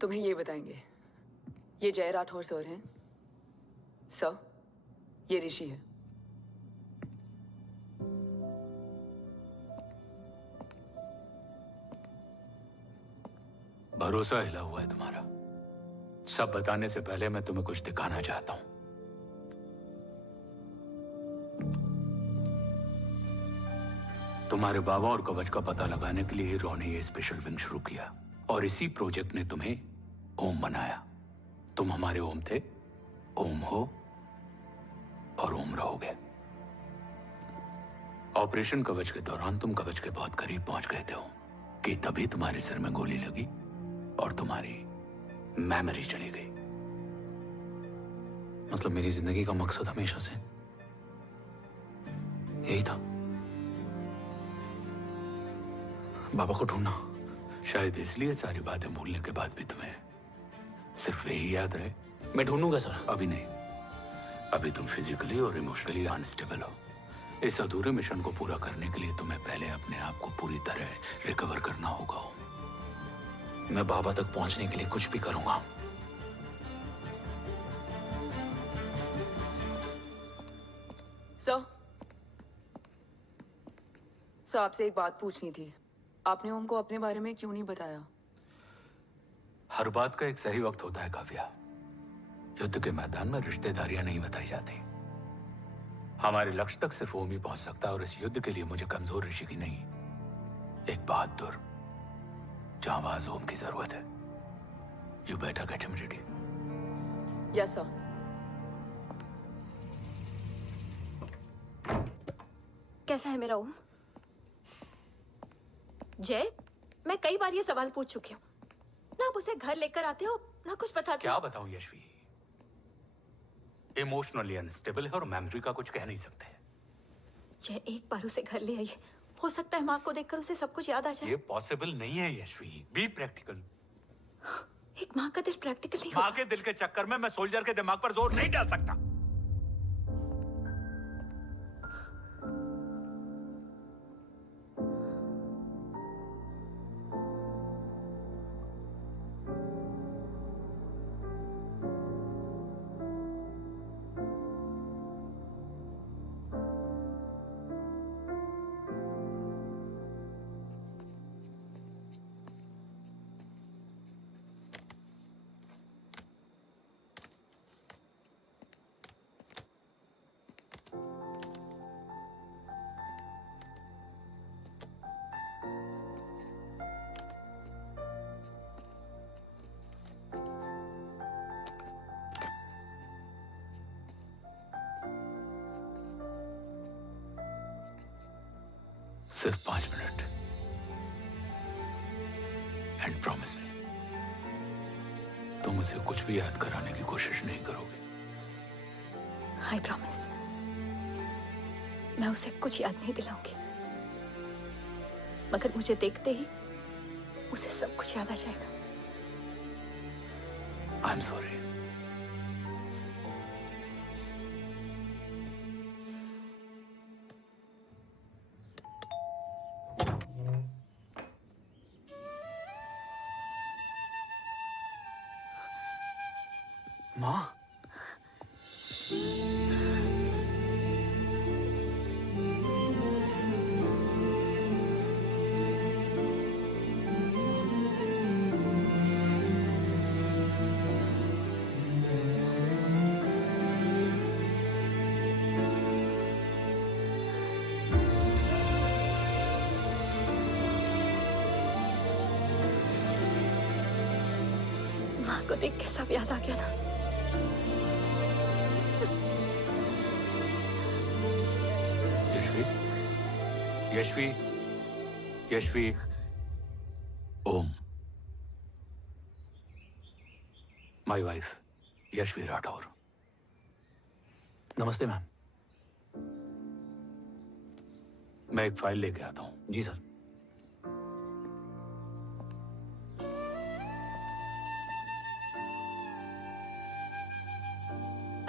तुम्हें ये बताएंगे। ये जय राठौर सर हैं। सर, ये ऋषि है। भरोसा हिला हुआ है तुम्हारा। सब बताने से पहले मैं तुम्हें कुछ दिखाना चाहता हूं। तुम्हारे बाबा और कवच का पता लगाने के लिए हीरो ने ये स्पेशल विंग शुरू किया और इसी प्रोजेक्ट ने तुम्हें ओम बनाया। तुम हमारे ओम थे, ओम हो और ओम रहोगे। ऑपरेशन कवच के दौरान तुम कवच के बहुत करीब पहुंच गए थे कि तभी तुम्हारे सिर में गोली लगी और तुम्हारी मेमोरी चली गई। मतलब मेरी जिंदगी का मकसद हमेशा से यही था, बाबा को ढूंढना। शायद इसलिए सारी बातें भूलने के बाद भी तुम्हें सिर्फ यही याद रहे। मैं ढूंढूंगा सर। अभी नहीं, अभी तुम फिजिकली और इमोशनली अनस्टेबल हो। इस अधूरे मिशन को पूरा करने के लिए तुम्हें पहले अपने आप को पूरी तरह रिकवर करना होगा। मैं बाबा तक पहुंचने के लिए कुछ भी करूंगा। सर, आपसे एक बात पूछनी थी। आपने ओम को अपने बारे में क्यों नहीं बताया? हर बात का एक सही वक्त होता है काव्या। युद्ध के मैदान में रिश्तेदारियां नहीं बताई जाती। हमारे लक्ष्य तक सिर्फ ओम ही पहुंच सकता है और इस युद्ध के लिए मुझे कमजोर ऋषि की नहीं, एक बहादुर जांबाज ओम की जरूरत है। You better get him ready. Yes sir. कैसा है मेरा ओम? जय, मैं कई बार ये सवाल पूछ चुकी हूँ। ना आप उसे घर लेकर आते हो, ना कुछ बताते क्या हो। बताऊं यशवी? इमोशनली अनस्टेबल है और मेमोरी का कुछ कह नहीं सकते। जय, एक बार उसे घर ले आइए। हो सकता है माँ को देखकर उसे सब कुछ याद आ जाए। ये पॉसिबल नहीं है यशवी। Be practical. एक माँ का दिल प्रैक्टिकल नहीं माँ के दिल के चक्कर में मैं सोल्जर के दिमाग पर जोर नहीं डाल सकता। सिर्फ 5 मिनट। एंड प्रॉमिस मी, तुम उसे कुछ भी याद कराने की कोशिश नहीं करोगे। आई प्रॉमिस, मैं उसे कुछ याद नहीं दिलाऊंगी, मगर मुझे देखते ही उसे सब कुछ याद आ जाएगा। I am sorry. माँ, माँ को देख के सब याद आ गया ना। Yashvi, Yashvi, Om, my wife Yashvi Rathore. नमस्ते मैम। मैं एक फाइल लेके आता हूं। जी सर।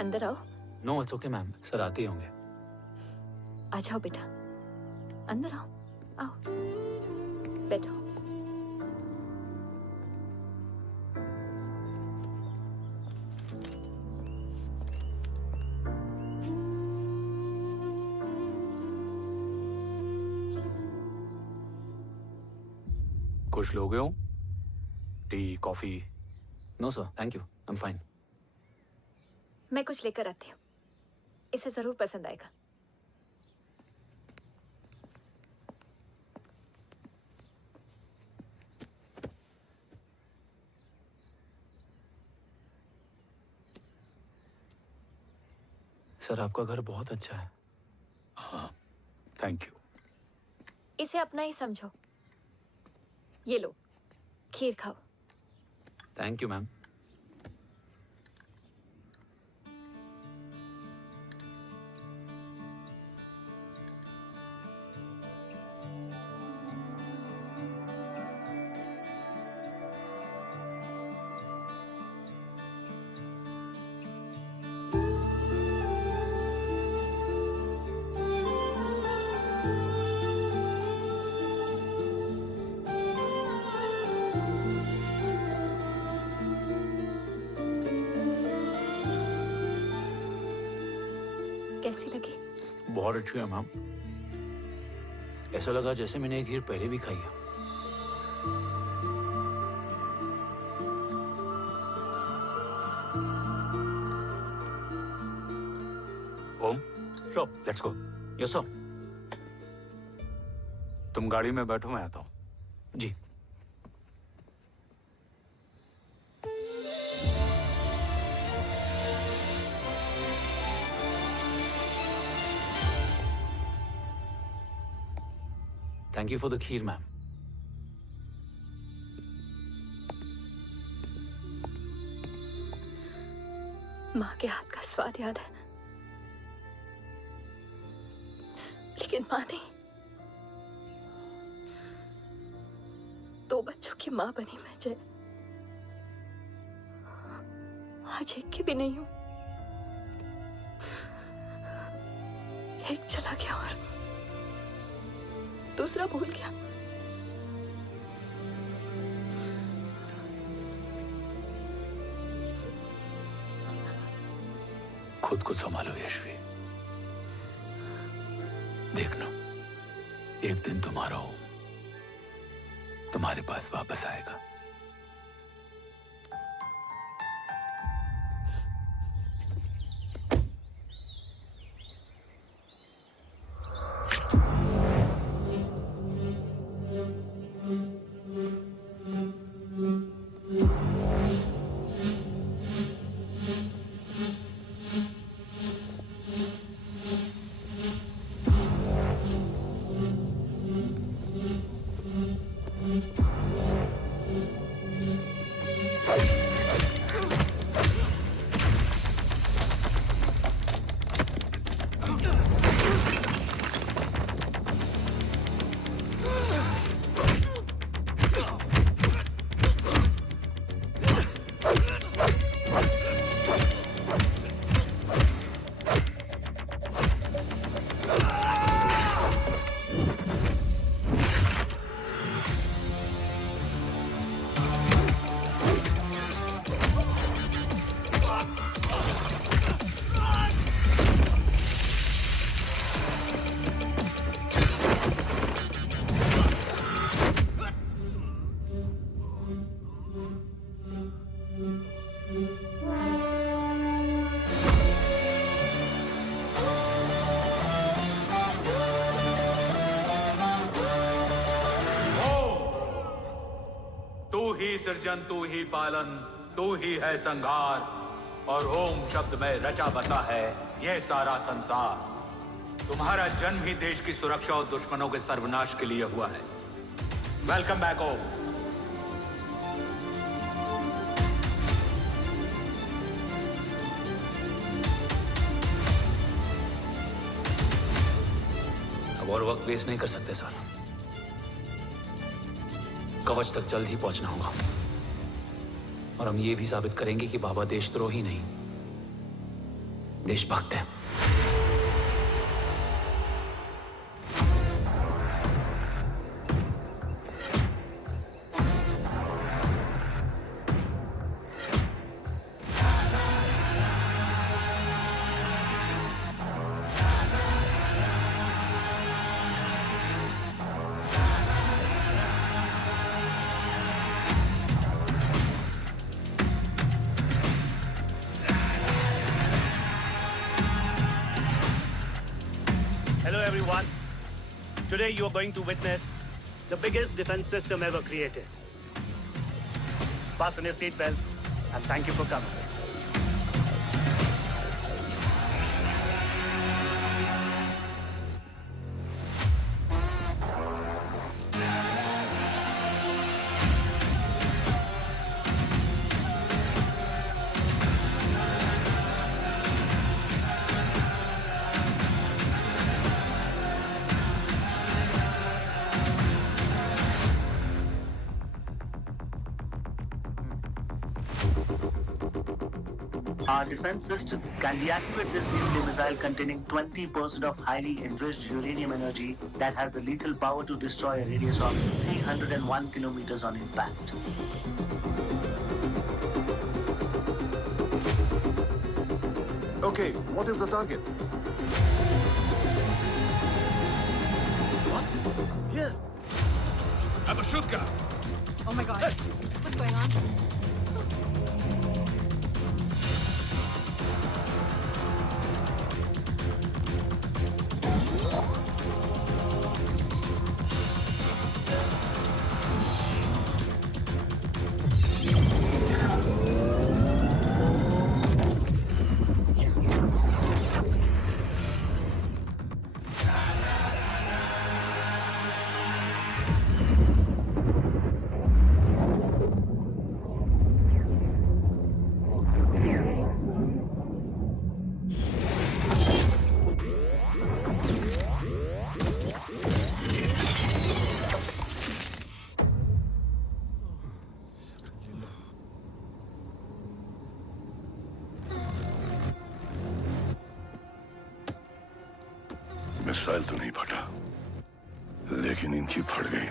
अंदर आओ। No it's okay ma'am, sir आते ही होंगे। आ जाओ बेटा, अंदर आओ। आओ, बैठो। कुछ लोगे हो? Tea, coffee? No sir, thank you, I am fine. मैं कुछ लेकर आती हूँ, इसे जरूर पसंद आएगा। सर आपका घर बहुत अच्छा है। हाँ, थैंक यू। इसे अपना ही समझो। ये लो, खीर खाओ। Thank you ma'am. कैसी लगी? बहुत अच्छी है मैम। ऐसा लगा जैसे मैंने एक खीर पहले भी खाई है। ओम, चलो लेट्स गो। Yes sir. तुम गाड़ी में बैठो, मैं आता हूं। जी। Thank you for the kheer, ma'am. माँ के हाथ का स्वाद याद है, लेकिन माँ नहीं। 2 बच्चों की माँ बनी मैं जय, आज एक की भी नहीं हूं। एक चला गया और दूसरा भूल गया। खुद को संभालो यशवी। देखना, एक दिन तुम्हारा हो तुम्हारे पास वापस आएगा। तू ही सृजन, तू ही पालन, तू ही है संहार, और ओम शब्द में रचा बसा है यह सारा संसार। तुम्हारा जन्म ही देश की सुरक्षा और दुश्मनों के सर्वनाश के लिए हुआ है। वेलकम बैक ओम। अब और वक्त वेस्ट नहीं कर सकते सर। कवच तक जल्द ही पहुंचना होगा, और हम ये भी साबित करेंगे कि बाबा देशद्रोही नहीं, देशभक्त है। Today you are going to witness the biggest defense system ever created. Fasten your seat belts and thank you for coming. Our defense system can deactivate this nuclear missile containing 20% of highly enriched uranium energy that has the lethal power to destroy a radius of 301 kilometers on impact. Okay, what is the target? What? Here. Abashuka! Oh my God. What's going on? Missile तो नहीं फटा, लेकिन इनकी फट गई।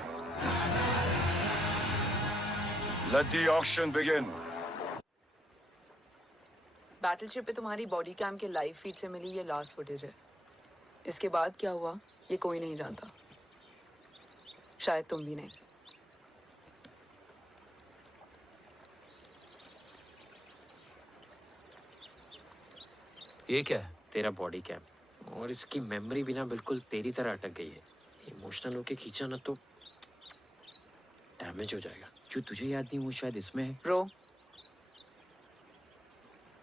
Let the auction begin. Battleship पे तुम्हारी body cam के लाइव फीड से मिली ये लास्ट फुटेज है। इसके बाद क्या हुआ ये कोई नहीं जानता, शायद तुम भी नहीं। ये क्या है? तेरा बॉडी कैम, और इसकी मेमोरी भी ना बिल्कुल तेरी तरह अटक गई है। इमोशनल होके खींचा ना तो डैमेज हो जाएगा। जो तुझे याद नहीं वो शायद इसमें है। Bro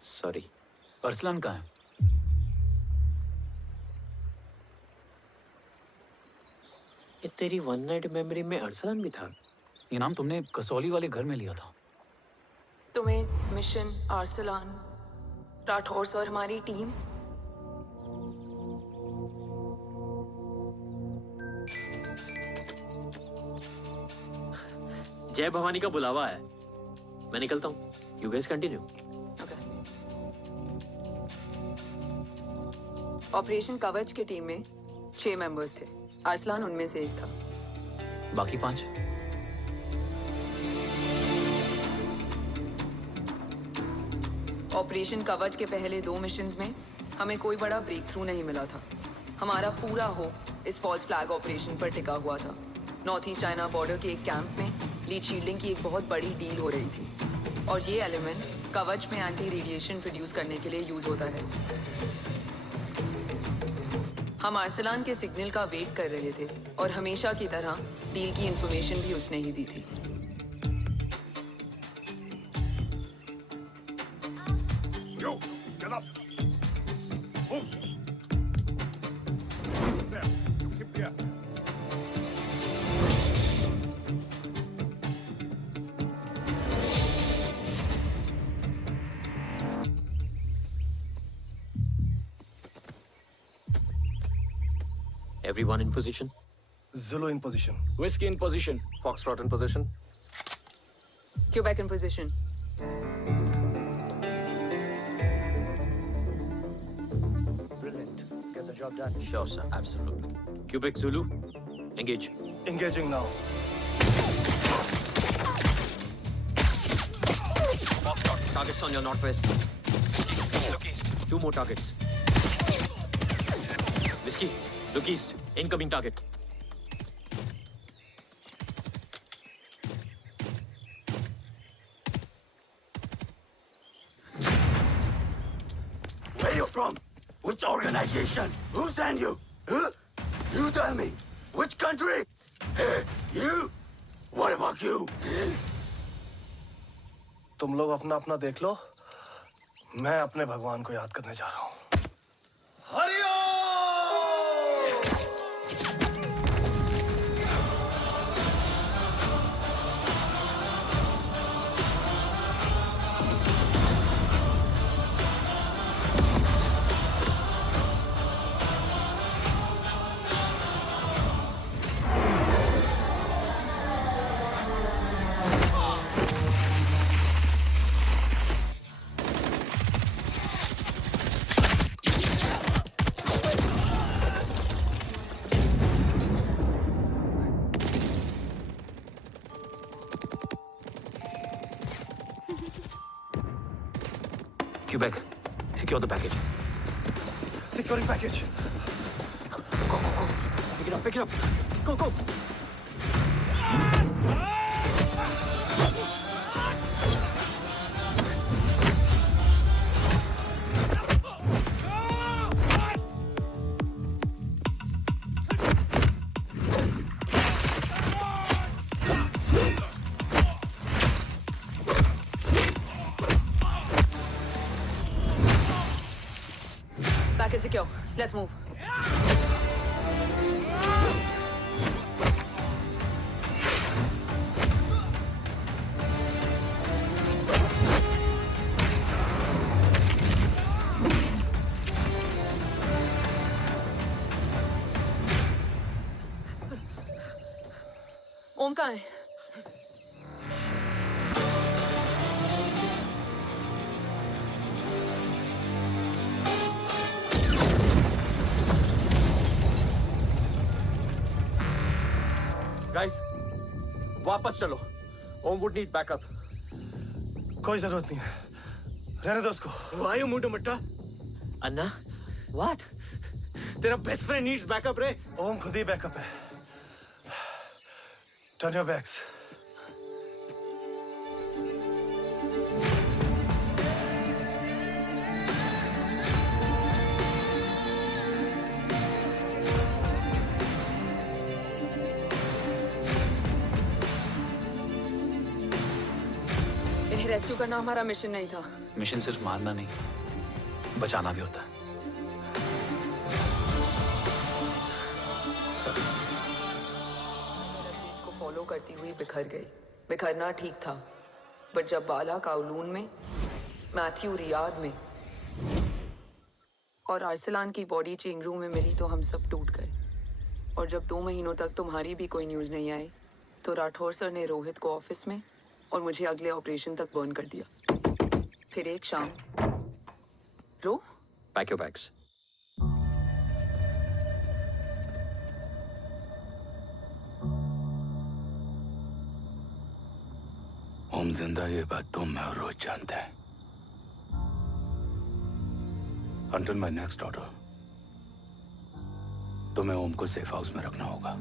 sorry. अरसलान कहाँ है? ये तेरी वन नाइट मेमोरी में अरसलान भी था? ये नाम तुमने कसौली वाले घर में लिया था। तुम्हें मिशन, अरसलान, राठौर और हमारी टीम। जय भवानी का बुलावा है, मैं निकलता हूँ। You guys continue. ऑपरेशन कवच की टीम में 6 मेंबर्स थे, अरसलान उनमें से एक था। बाकी 5? ऑपरेशन कवच के पहले 2 मिशंस में हमें कोई बड़ा ब्रेक थ्रू नहीं मिला था। हमारा पूरा होप इस फॉल्स फ्लैग ऑपरेशन पर टिका हुआ था। नॉर्थ ईस्ट चाइना बॉर्डर के एक कैंप में लीड शील्डिंग की एक बहुत बड़ी डील हो रही थी, और ये एलिमेंट कवच में एंटी रेडिएशन प्रोड्यूस करने के लिए यूज होता है। हम आर्सलान के सिग्नल का वेट कर रहे थे और हमेशा की तरह डील की इंफॉर्मेशन भी उसने ही दी थी। Yo, get up. Move. There. Keep there. Everyone in position? Zulu in position. Whiskey in position. Foxtrot in position. Quebec in position. Brilliant. Get the job done. Sure, sir. Absolutely. Quebec Zulu, engage. Engaging now. Foxtrot, targets on your northwest. Look east. 2 more targets. Whiskey, look east. Incoming target. Where you from? Which organization? Who sent you? Huh? You tell me. Which country? You? What about you? तुम लोग अपना अपना देख लो। मैं अपने भगवान को याद करने जा रहा हूँ। Quebec, secure the package. Securing package. Go, go, go. Pick it up, pick it up. Go, go. Package secure. Let's move. ओम कहाँ है? Guys, वापस चलो। ओम वुड नीड बैकअप। कोई जरूरत नहीं है। रहने दो उसको। Why you moved to Mutta? Anna, what? तेरा best friend needs backup रे। ओम खुद ही बैकअप है। Turn your backs. इन्हें रेस्क्यू करना हमारा मिशन नहीं था। मिशन सिर्फ मारना नहीं, बचाना भी होता है। को फॉलो करती हुई बिखर गई। बिखरना ठीक था, बट जब बाला काउलून में, मैथ्यू रियाद में और आर्सलान की बॉडी चेंज रूम में मिली तो हम सब टूट गए। और जब 2 महीनों तक तुम्हारी भी कोई न्यूज नहीं आई तो राठौर सर ने रोहित को ऑफिस में और मुझे अगले ऑपरेशन तक बर्न कर दिया। फिर एक शाम रो Pack your bags. ओम जिंदा, ये बात तुम मैं और रोज जानते हैं। Until my next order, तुम्हें ओम को सेफ हाउस में रखना होगा।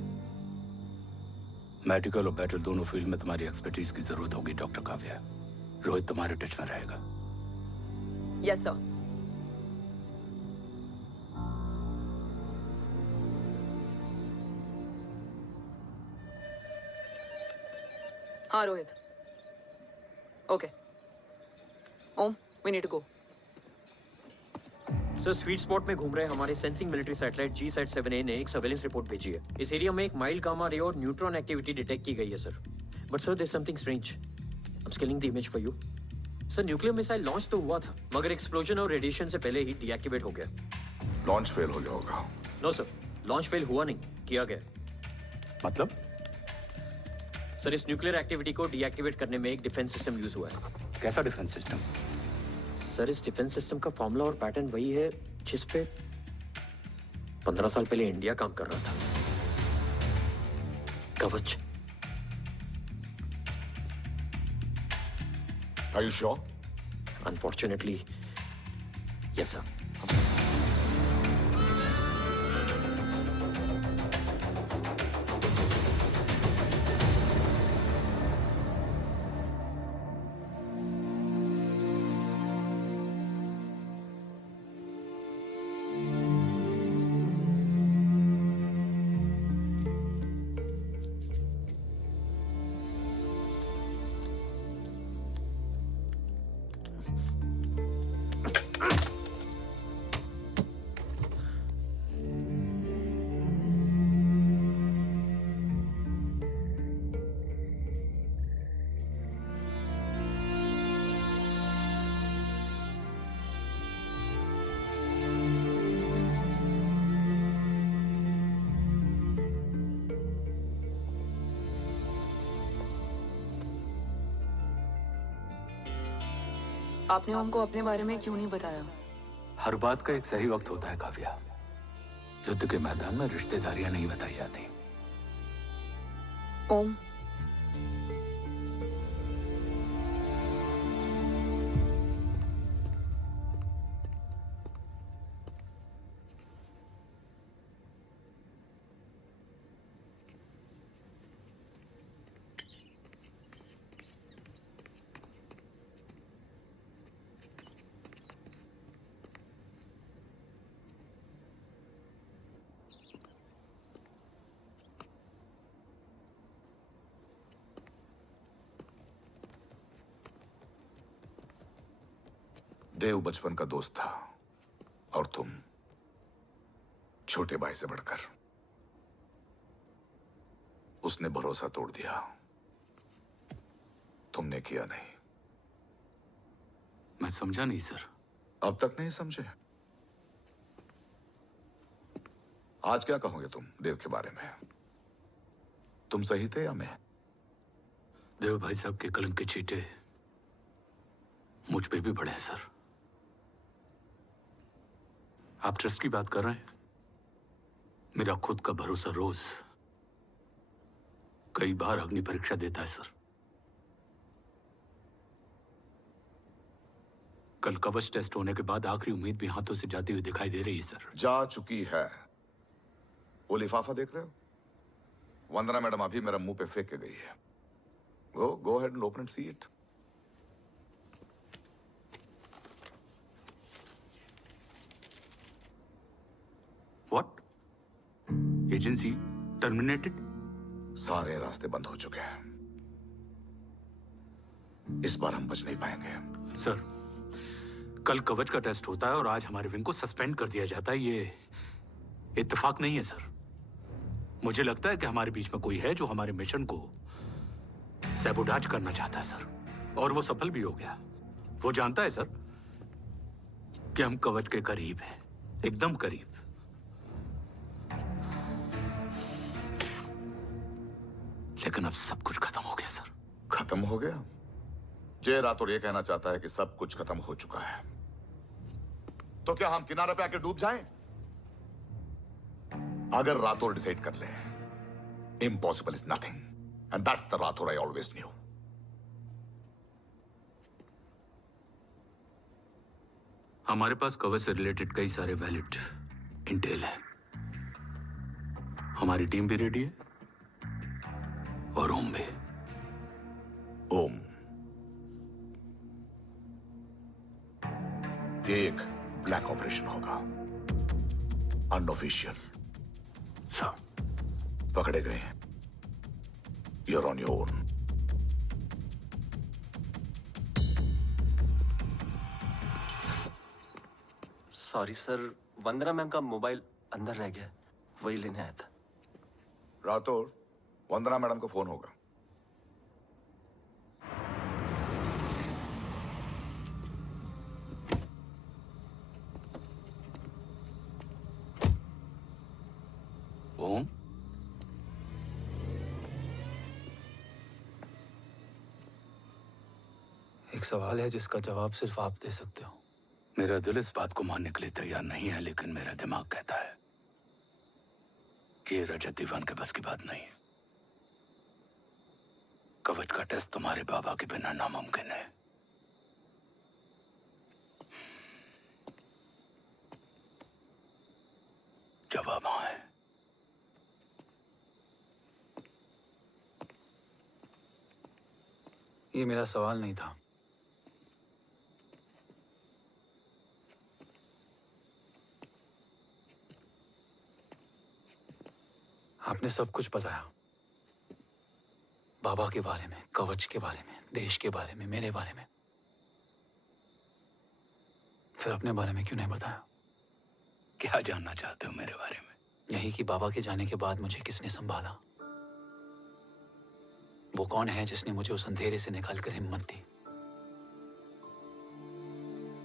मेडिकल और बैटल दोनों फील्ड में तुम्हारी एक्सपर्टीज की जरूरत होगी डॉक्टर काव्या। रोहित तुम्हारे टच में रहेगा। Yes sir. हाँ Rohit. Okay Om, we need to go. Sir sweet spot में घूम रहे हमारे सेंसिंग मिलिट्री सैटेलाइट GSAT-7A ने एक सर्वेलेंस रिपोर्ट भेजी है। इस एरिया में एक माइल्ड गामा रे और न्यूट्रॉन एक्टिविटी डिटेक्ट की गई है सर। But sir there is something strange. I am scaling the image for you. Sir nuclear missile launch तो हुआ था मगर एक्सप्लोजन और रेडिएशन से पहले ही डीएक्टिवेट हो गया। लॉन्च फेल हो गया होगा। नो सर, लॉन्च फेल हुआ नहीं, किया गया। मतलब? सर इस न्यूक्लियर एक्टिविटी को डीएक्टिवेट करने में एक डिफेंस सिस्टम यूज हुआ है। कैसा डिफेंस सिस्टम? सर इस डिफेंस सिस्टम का फॉर्मूला और पैटर्न वही है जिस पे 15 साल पहले इंडिया काम कर रहा था। कवच। Are you sure? Unfortunately, yes sir. आपने ओम को अपने बारे में क्यों नहीं बताया? हर बात का एक सही वक्त होता है काव्या। युद्ध के मैदान में रिश्तेदारियां नहीं बताई जाती। ओम, देव बचपन का दोस्त था और तुम छोटे भाई से बढ़कर। उसने भरोसा तोड़ दिया, तुमने किया नहीं। मैं समझा नहीं सर। अब तक नहीं समझे? आज क्या कहोगे तुम देव के बारे में? तुम सही थे या मैं? देव भाई साहब के कलंक के चीटे मुझ पे भी पड़े हैं सर। आप ट्रस्ट की बात कर रहे हैं? मेरा खुद का भरोसा रोज कई बार अग्नि परीक्षा देता है सर। कल कवच टेस्ट होने के बाद आखिरी उम्मीद भी हाथों से जाती हुई दिखाई दे रही है सर। जा चुकी है। वो लिफाफा देख रहे हो? वंदना मैडम अभी मेरा मुंह पे फेंक के गई है। गो ahead and open and see it. What? Agency terminated? सारे रास्ते बंद हो चुके हैं। इस बार हम बच नहीं पाएंगे। सर, कल कवच का टेस्ट होता है और आज हमारे विंग को सस्पेंड कर दिया जाता है। ये इत्तेफाक नहीं है सर। मुझे लगता है कि हमारे बीच में कोई है जो हमारे मिशन को सैबोटाज करना चाहता है सर, और वो सफल भी हो गया। वो जानता है सर कि हम कवच के करीब हैं, एकदम करीब। लेकिन अब सब कुछ खत्म हो गया सर। खत्म हो गया? जय राठौर ये कहना चाहता है कि सब कुछ खत्म हो चुका है। तो क्या हम किनारे पे आके डूब जाएं? अगर राठौर डिसाइड कर ले, impossible is nothing, and that's the Rathore I always new. हमारे पास कवच से रिलेटेड कई सारे वैलिड इंटेल है। हमारी टीम भी रेडी है और ओम भी। ओम ये एक ब्लैक ऑपरेशन होगा, अनऑफिशियल। सर पकड़े गए, you're on your own. Sorry sir, Vandana ma'am का मोबाइल अंदर रह गया, वही लेने आया था। राठौर, वंदना मैडम को फोन होगा। ओम, एक सवाल है जिसका जवाब सिर्फ आप दे सकते हो। मेरा दिल इस बात को मानने के लिए तैयार नहीं है, लेकिन मेरा दिमाग कहता है कि ये रजत दीवान के बस की बात नहीं है। कवच का टेस्ट तुम्हारे बाबा के बिना नामुमकिन है। जवाब हाँ है। ये मेरा सवाल नहीं था। आपने सब कुछ बताया, बाबा के बारे में, कवच के बारे में, देश के बारे में, मेरे बारे में। फिर अपने बारे में क्यों नहीं बताया? क्या जानना चाहते हो मेरे बारे में? यही कि बाबा के जाने के बाद मुझे किसने संभाला? वो कौन है जिसने मुझे उस अंधेरे से निकालकर हिम्मत दी?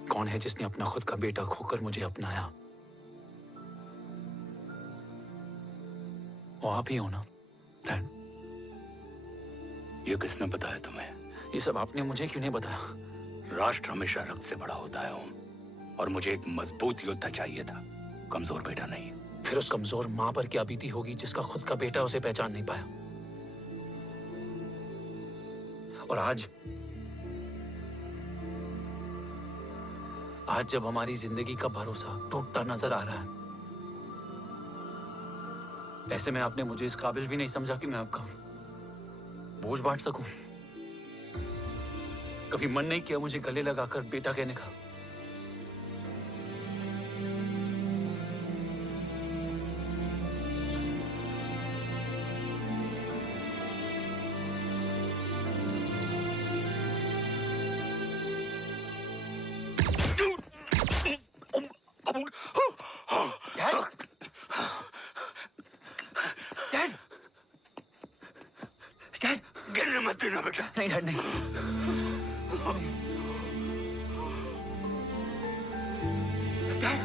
कौन है जिसने अपना खुद का बेटा खोकर मुझे अपनाया? वो आप ही हो ना, डैड? ये किसने बताया तुम्हें? ये सब आपने मुझे क्यों नहीं बताया? राष्ट्र हमेशा रक्त से बड़ा होता है ओम, और मुझे एक मजबूत योद्धा चाहिए था, कमजोर बेटा नहीं। फिर उस कमजोर मां पर क्या बीती होगी जिसका खुद का बेटा उसे पहचान नहीं पाया? और आज जब हमारी जिंदगी का भरोसा टूटता नजर आ रहा है, ऐसे में आपने मुझे इस काबिल भी नहीं समझा कि मैं आपका बोझ बांट सकूं। कभी मन नहीं किया मुझे गले लगाकर बेटा कहने का? नहीं डैड, नहीं। डैड,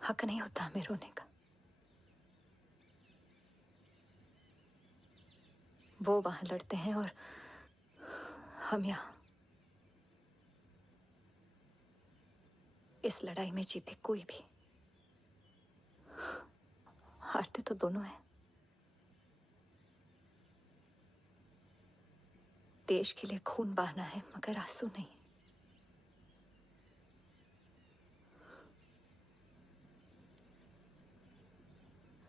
हक नहीं होता हमें रोने का। वो वहां लड़ते हैं और हम यहां। इस लड़ाई में जीते कोई भी, हारते तो दोनों हैं। देश के लिए खून बहाना है मगर आंसू नहीं।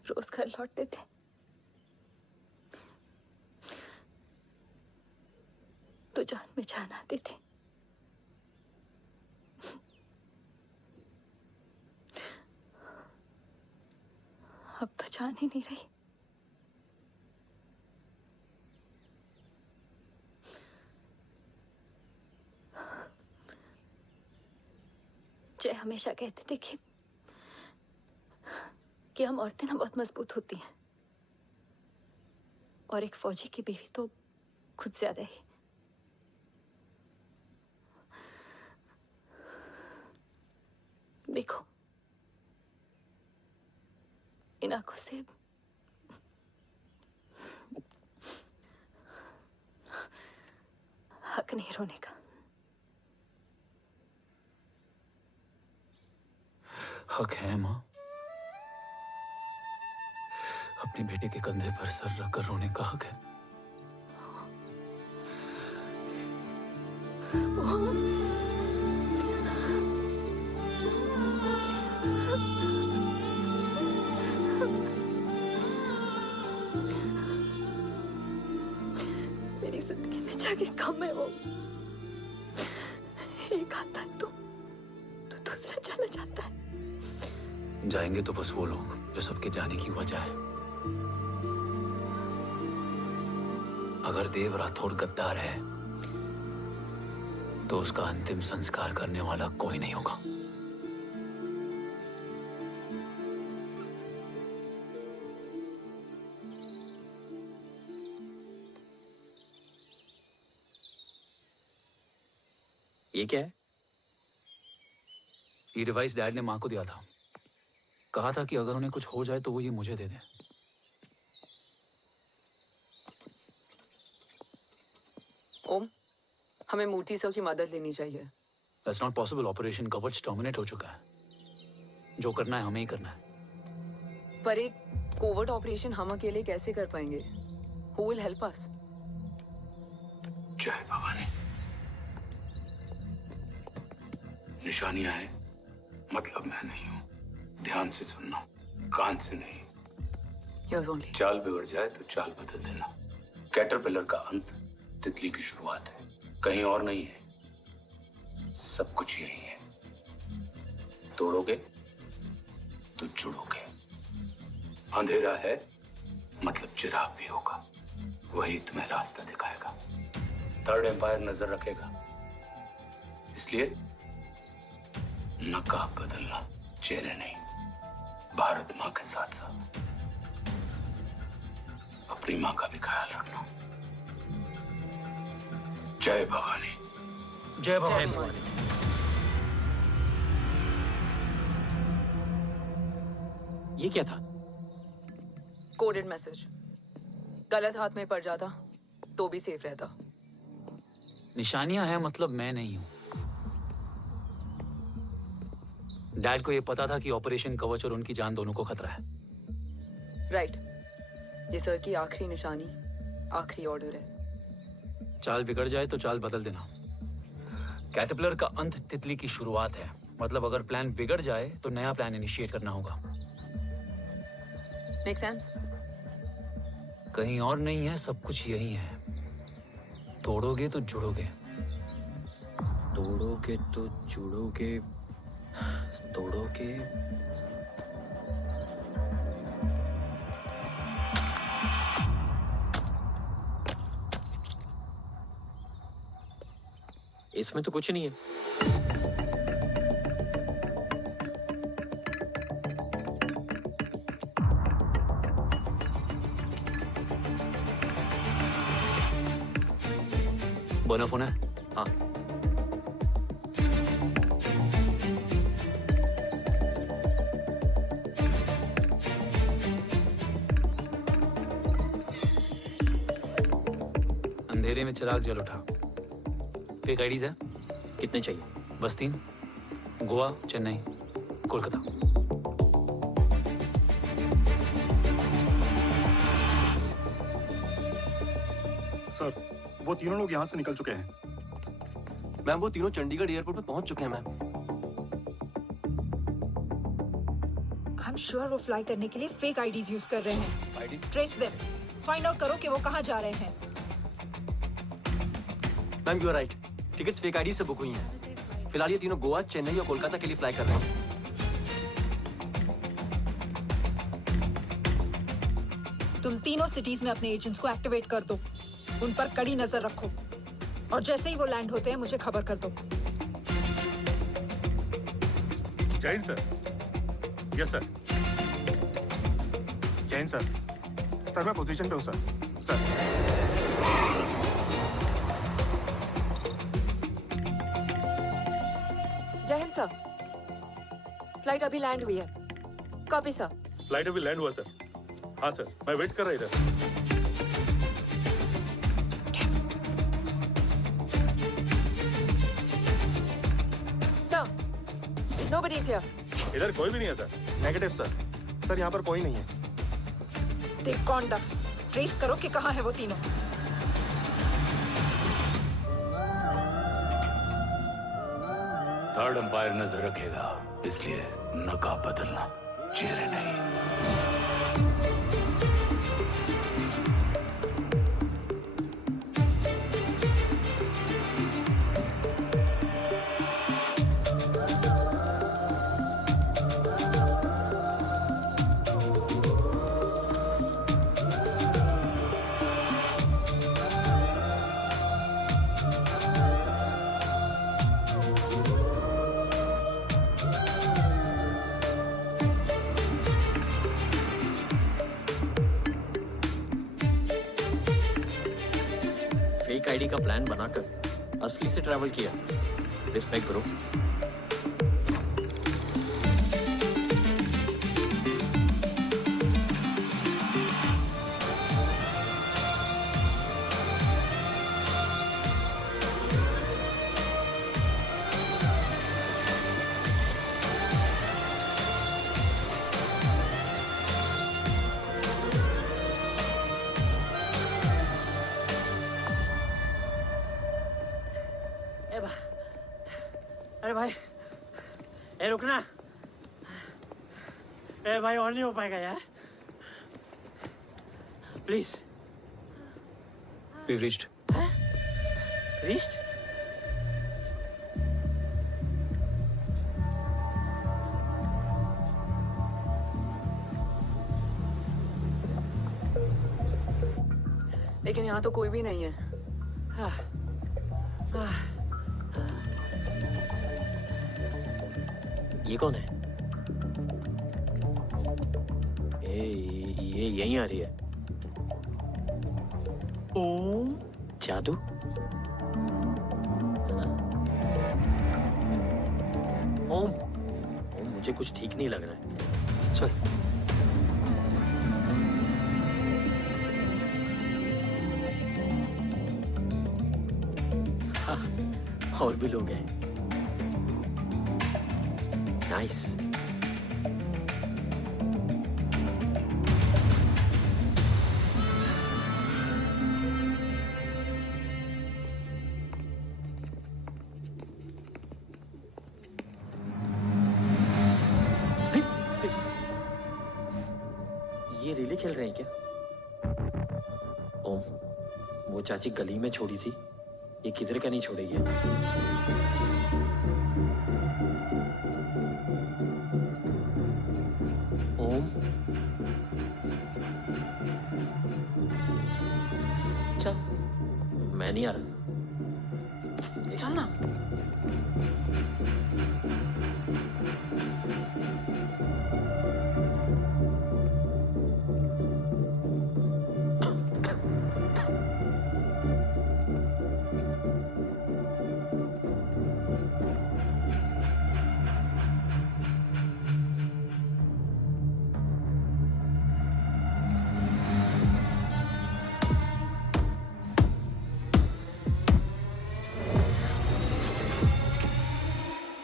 रोज घर लौटते थे, तो जान में जान आती थी। अब तो जान ही नहीं रही। जय हमेशा कहते थे कि कि हम औरतें ना बहुत मजबूत होती हैं, और एक फौजी की बीवी तो खुद ज्यादा ही। देखो, इन आंखों से हक नहीं रोने का। हक है माँ, अपने बेटे के कंधे पर सर रखकर रोने का हक है। मेरी जिंदगी में जाके कम है वो। एक आता है तो दूसरा चला जाता है। जाएंगे तो बस वो लोग जो सबके जाने की वजह है। अगर देव राठौर गद्दार है तो उसका अंतिम संस्कार करने वाला कोई नहीं होगा। ये क्या है? ये डिवाइस डैड ने मां को दिया था। कहा था कि अगर उन्हें कुछ हो जाए तो वो ये मुझे दे दें। ओम, हमें मूर्ति सर की मदद लेनी चाहिए। That's not possible. ऑपरेशन कवच टर्मिनेट हो चुका है। जो करना है हमें ही करना है। पर एक कोवर्ट ऑपरेशन हम अकेले कैसे कर पाएंगे? Who will help us? जय भवानी। निशानियां हैं, मतलब मैं नहीं हूं। ध्यान से सुनना, कान से नहीं। Yes, only. चाल बिगड़ जाए तो चाल बदल देना। कैटरपिलर का अंत तितली की शुरुआत है, कहीं और नहीं है। सब कुछ यही है। तोड़ोगे तो जुड़ोगे। अंधेरा है मतलब चिराग भी होगा, वही तुम्हें रास्ता दिखाएगा। थर्ड एम्पायर नजर रखेगा, इसलिए नकाब बदलना, चेहरे नहीं। भारत मां के साथ साथ अपनी मां का भी ख्याल रखना। जय भवानी। जय भवानी। ये क्या था? Coded message. गलत हाथ में पड़ जाता तो भी सेफ रहता। निशानियां हैं मतलब मैं नहीं हूं। डैड को ये पता था कि ऑपरेशन कवच और उनकी जान दोनों को खतरा है। राइट। ये सर की आखिरी निशानी, आखिरी ऑर्डर है। चाल बिगड़ जाए तो चाल बदल देना। कैटरपिलर का अंत तितली की शुरुआत है, मतलब अगर प्लान बिगड़ जाए तो नया प्लान इनिशिएट करना होगा। Make sense? कहीं और नहीं है, सब कुछ यही है। तोड़ोगे तो जुड़ोगे। तोड़ोगे तो जुड़ोगे। तोड़ोगे। इसमें तो कुछ नहीं है। बोना फोन है? हाँ। अंधेरे में चिराग जल उठा। फेक आईडीज है? कितने चाहिए? बस 3। गोवा, चेन्नई, कोलकाता। सर, वो तीनों लोग यहाँ से निकल चुके हैं। मैम, वो तीनों चंडीगढ़ एयरपोर्ट पे पहुंच चुके हैं मैम। आई एम श्योर वो फ्लाई करने के लिए फेक आईडीज यूज कर रहे हैं। ID? Trace them, find out करो कि वो कहाँ जा रहे हैं। Ma'am, you are right. Tickets fake ID से बुक हुई हैं। फिलहाल ये तीनों गोवा, चेन्नई और कोलकाता के लिए फ्लाई कर रहे हैं। तुम तीनों सिटीज में अपने एजेंट्स को एक्टिवेट कर दो। उन पर कड़ी नजर रखो और जैसे ही वो लैंड होते हैं मुझे खबर कर दो। जय Hind sir. Yes sir. Jain sir. Sir मैं पोजीशन पे हूँ सर। सर जय हिंद सर। फ्लाइट अभी लैंड हुई है। Copy sir. फ्लाइट अभी लैंड हुआ सर। हाँ सर, मैं वेट कर रहा इधर। Sir, nobody is here. इधर कोई भी नहीं है सर। Negative sir. सर यहाँ पर कोई नहीं है। देख कौन डस। ट्रेस करो कि कहाँ है वो तीनों। थर्ड अंपायर नजर रखेगा, इसलिए नकाब बदलना, चेहरे नहीं। फेक आईडी का प्लान बनाकर असली से ट्रैवल किया। Respect bro. अरे भाई, ए रुकना। ए भाई और नहीं हो पाएगा यार। प्लीज। We've reached. Reached? लेकिन यहाँ तो कोई भी नहीं है। ये कौन है? ये यहीं आ रही है। ओम जादू। ओम मुझे कुछ ठीक नहीं लग रहा है। चल। हाँ, और भी लोग हैं। नाइस। ये रिले खेल रहे हैं क्या? ओम, वो चाची गली में छोड़ी थी, ये किधर का नहीं छोड़ेगी। ओम, चल। मैं नहीं आ रहा। चल ना।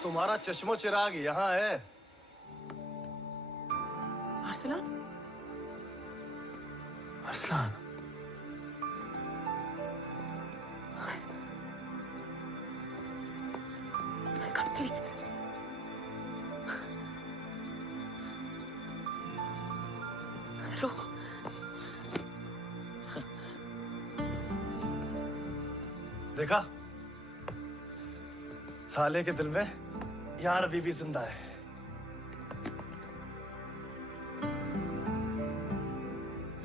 तुम्हारा चश्मो चिराग यहाँ है। Arsalan? Arsalan? I can't believe this. रो। देखा? साले के दिल में यार अभी भी जिंदा है।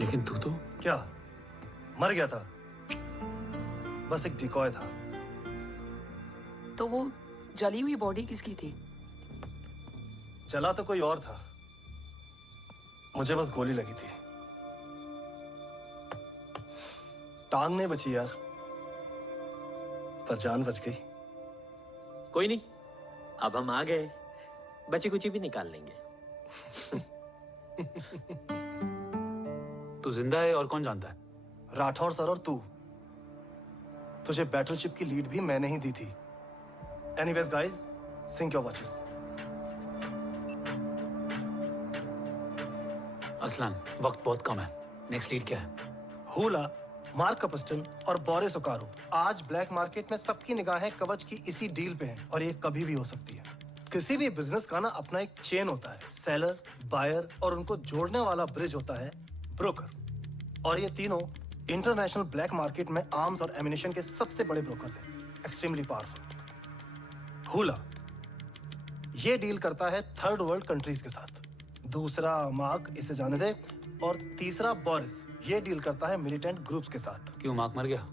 लेकिन तू तो क्या मर गया था? बस एक डिकॉय था। तो वो जली हुई बॉडी किसकी थी? जला तो कोई और था, मुझे बस गोली लगी थी। टांग नहीं बची यार, पर जान बच गई। कोई नहीं, अब हम आ गए, बची कुची भी निकाल लेंगे। तू जिंदा है और कौन जानता है? राठौर सर और तू। तुझे बैटलशिप की लीड भी मैंने ही दी थी। Anyways guys, sync your watches. Aslan, वक्त बहुत कम है। नेक्स्ट लीड क्या है? हुला, मार्क कपस्टन और बोरिस ओकारो। आज ब्लैक मार्केट में सबकी निगाहें कवच की इसी डील पे हैं और ये कभी भी हो सकती है। किसी भी बिजनेस का ना अपना एक चेन होता है, सेलर, बायर और उनको जोड़ने वाला ब्रिज होता है ब्रोकर। और ये तीनों इंटरनेशनल ब्लैक मार्केट में आर्म्स और एमिनेशन के सबसे बड़े ब्रोकर्स हैं, एक्सट्रीमली पावरफुल। हुला ये डील करता है थर्ड वर्ल्ड कंट्रीज के साथ। दूसरा मार्क, इसे जाने दे। और तीसरा बोरिस, ये डील करता है मिलिटेंट ग्रुप्स के साथ। क्यों, मार्क मर गया?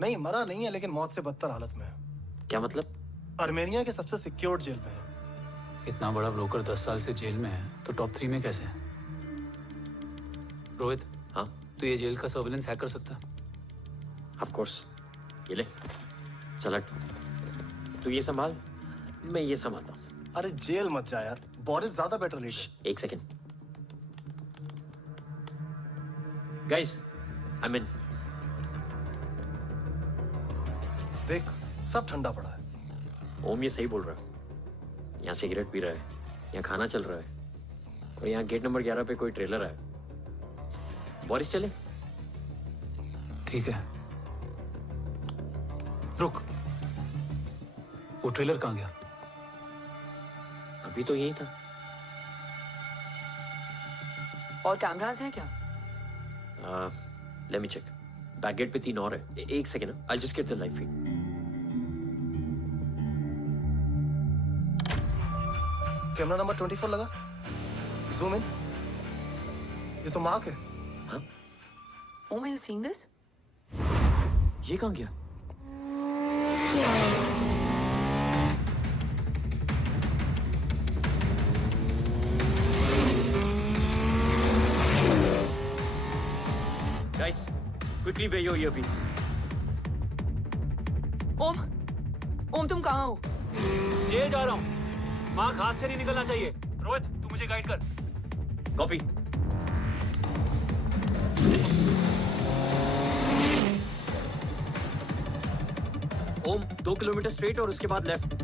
नहीं, मरा नहीं है, लेकिन मौत से बदतर हालत में है। क्या मतलब? आर्मेनिया के सबसे सिक्योर्ड जेल में है। इतना बड़ा ब्रोकर 10 साल से जेल में है, तो टॉप 3 में कैसे है? रोहित, हाँ? तो ये जेल का सर्विलेंस हैक कर सकता है? Of course. ये ले, चल हट। तू ये संभाल, मैं ये संभालता हूँ। अरे जेल मत जा यार, बोरिस ज्यादा बेटर लीडर। एक सेकेंड। गाइस, आई मीन, देख सब ठंडा पड़ा है। ओम ये सही बोल रहा है। यहाँ सिगरेट पी रहा है, यहाँ खाना चल रहा है, और यहाँ गेट नंबर 11 पे कोई ट्रेलर है। बोरिस चले? ठीक है। रुक, वो ट्रेलर कहाँ गया? अभी तो यही था। और कैमरास हैं क्या? Let me check. Back gate पे 3 और है। एक second, I just get the live feed. Camera number 24 लगा, जूम इन। ये तो मार्क है। हाँ? Om, are you seeing this? ये कहाँ गया? Guys, quickly wear your earpiece. ओम, तुम कहाँ हो? जेल जा रहा हूँ। मार्क हाथ से नहीं निकलना चाहिए। रोहित, तू मुझे गाइड कर। कॉपी। ओम, 2 किलोमीटर स्ट्रेट और उसके बाद लेफ्ट।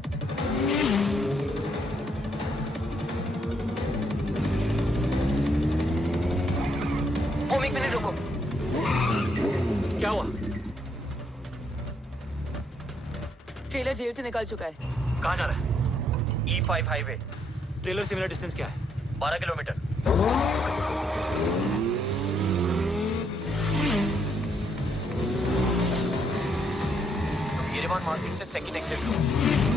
ओम, 1 मिनट रुको। क्या हुआ? ट्रेलर जेल से निकल चुका है। कहाँ जा रहा है? E5 highway. ट्रेलर से मेरा डिस्टेंस क्या है? 12 किलोमीटर। येरेवान मार्केट से सेकंड एक्सिट लो।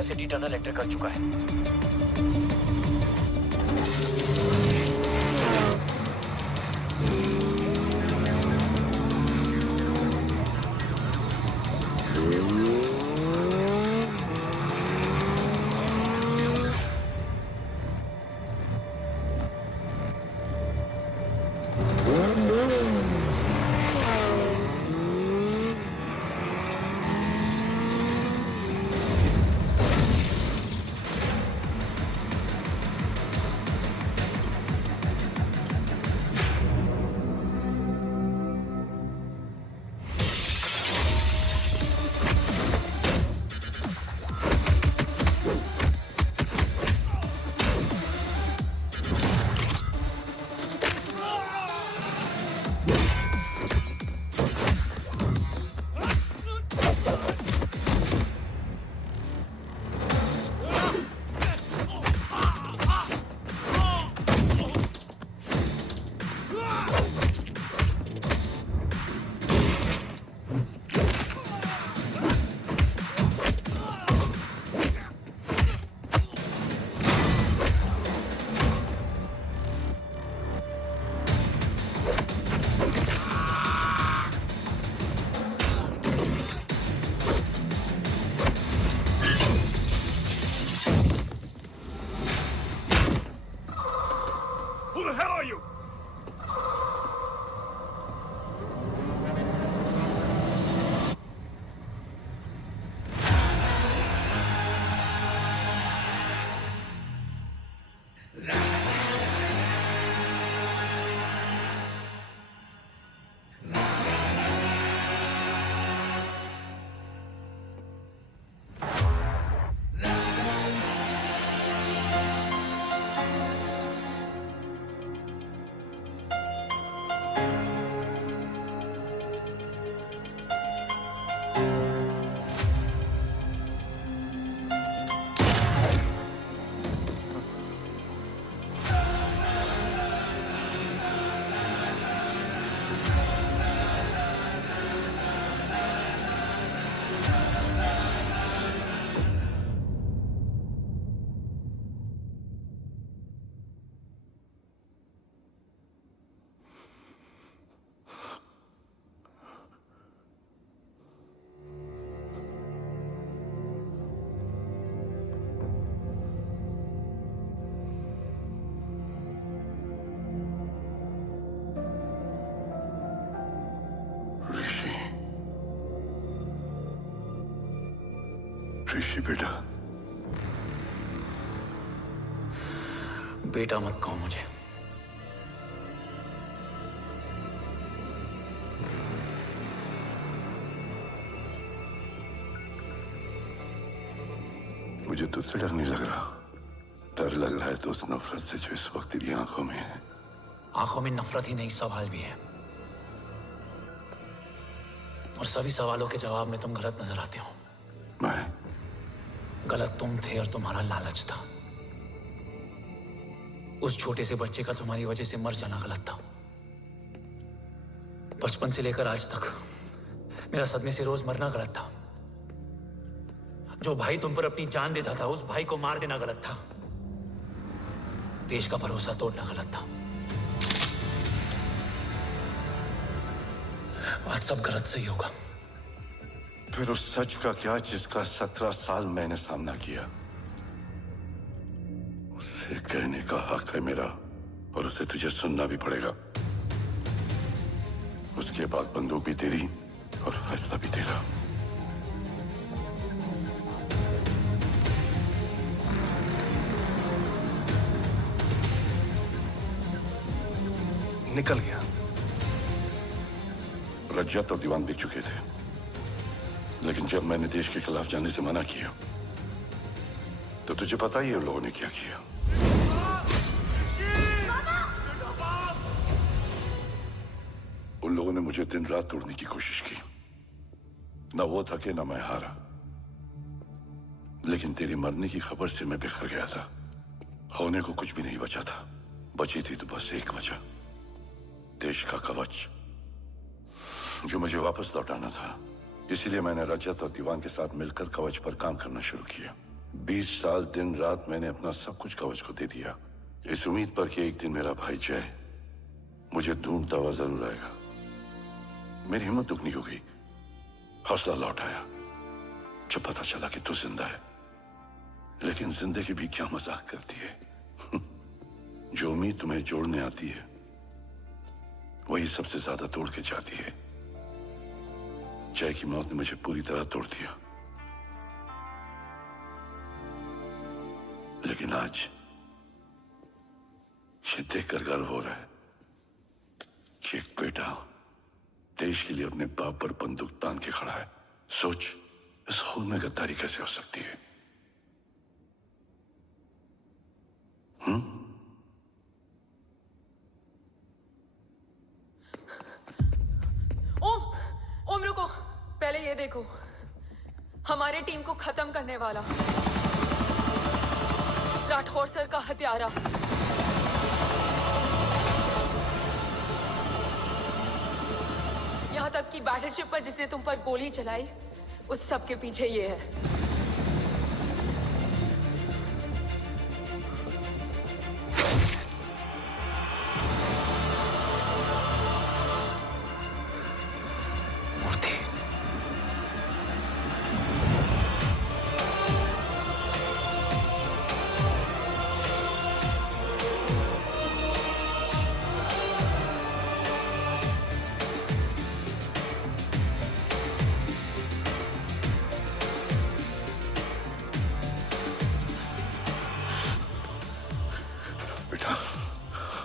सिटी टनल एंटर कर चुका है। ऋषि बेटा। बेटा मत कहो मुझे। मुझे तुझसे डर नहीं लग रहा, डर लग रहा है तो उस नफरत से जो इस वक्त तेरी आंखों में है। आंखों में नफरत ही नहीं, सवाल भी है, और सभी सवालों के जवाब में तुम गलत नजर आते हो। मैं गलत तुम थे और तुम्हारा लालच था। उस छोटे से बच्चे का तुम्हारी वजह से मर जाना गलत था। बचपन से लेकर आज तक मेरा सदमे से रोज मरना गलत था। जो भाई तुम पर अपनी जान देता था, उस भाई को मार देना गलत था। देश का भरोसा तोड़ना गलत था। आज सब गलत सही होगा। फिर उस सच का क्या जिसका 17 साल मैंने सामना किया? उसे कहने का हक है मेरा, और उसे तुझे सुनना भी पड़ेगा। उसके बाद बंदूक भी तेरी और फैसला भी तेरा। निकल गया। रज्जत और दीवान बिक चुके थे, लेकिन जब मैंने देश के खिलाफ जाने से मना किया तो तुझे पता ही है उन लोगों ने क्या किया। उन लोगों ने मुझे दिन रात तोड़ने की कोशिश की। ना वो थके ना मैं हारा, लेकिन तेरी मरने की खबर से मैं बिखर गया था। होने को कुछ भी नहीं बचा था। बची थी तो बस एक वजह, देश का कवच, जो मुझे वापस लौटाना था। इसीलिए मैंने रजत और दीवान के साथ मिलकर कवच पर काम करना शुरू किया। 20 साल दिन रात मैंने अपना सब कुछ कवच को दे दिया, इस उम्मीद पर कि एक दिन मेरा भाई जय मुझे ढूंढता हुआ जरूर आएगा। मेरी हिम्मत दुगनी हो गई, हौसला लौट आया जब पता चला कि तू जिंदा है। लेकिन जिंदगी भी क्या मजाक करती है। जो उम्मीद तुम्हें जोड़ने आती है वही सबसे ज्यादा तोड़ के जाती है। जय की मौत ने मुझे पूरी तरह तोड़ दिया, लेकिन आज ये देखकर गर्व हो रहा है कि एक बेटा देश के लिए अपने बाप पर बंदूक तान के खड़ा है। सोच, इस खून में गद्दारी कैसे हो सकती है? ओम रुको, पहले ये देखो, हमारे टीम को खत्म करने वाला राठौर सर का हत्यारा। यहां तक कि बैटलशिप पर जिसने तुम पर गोली चलाई, उस सब के पीछे ये है।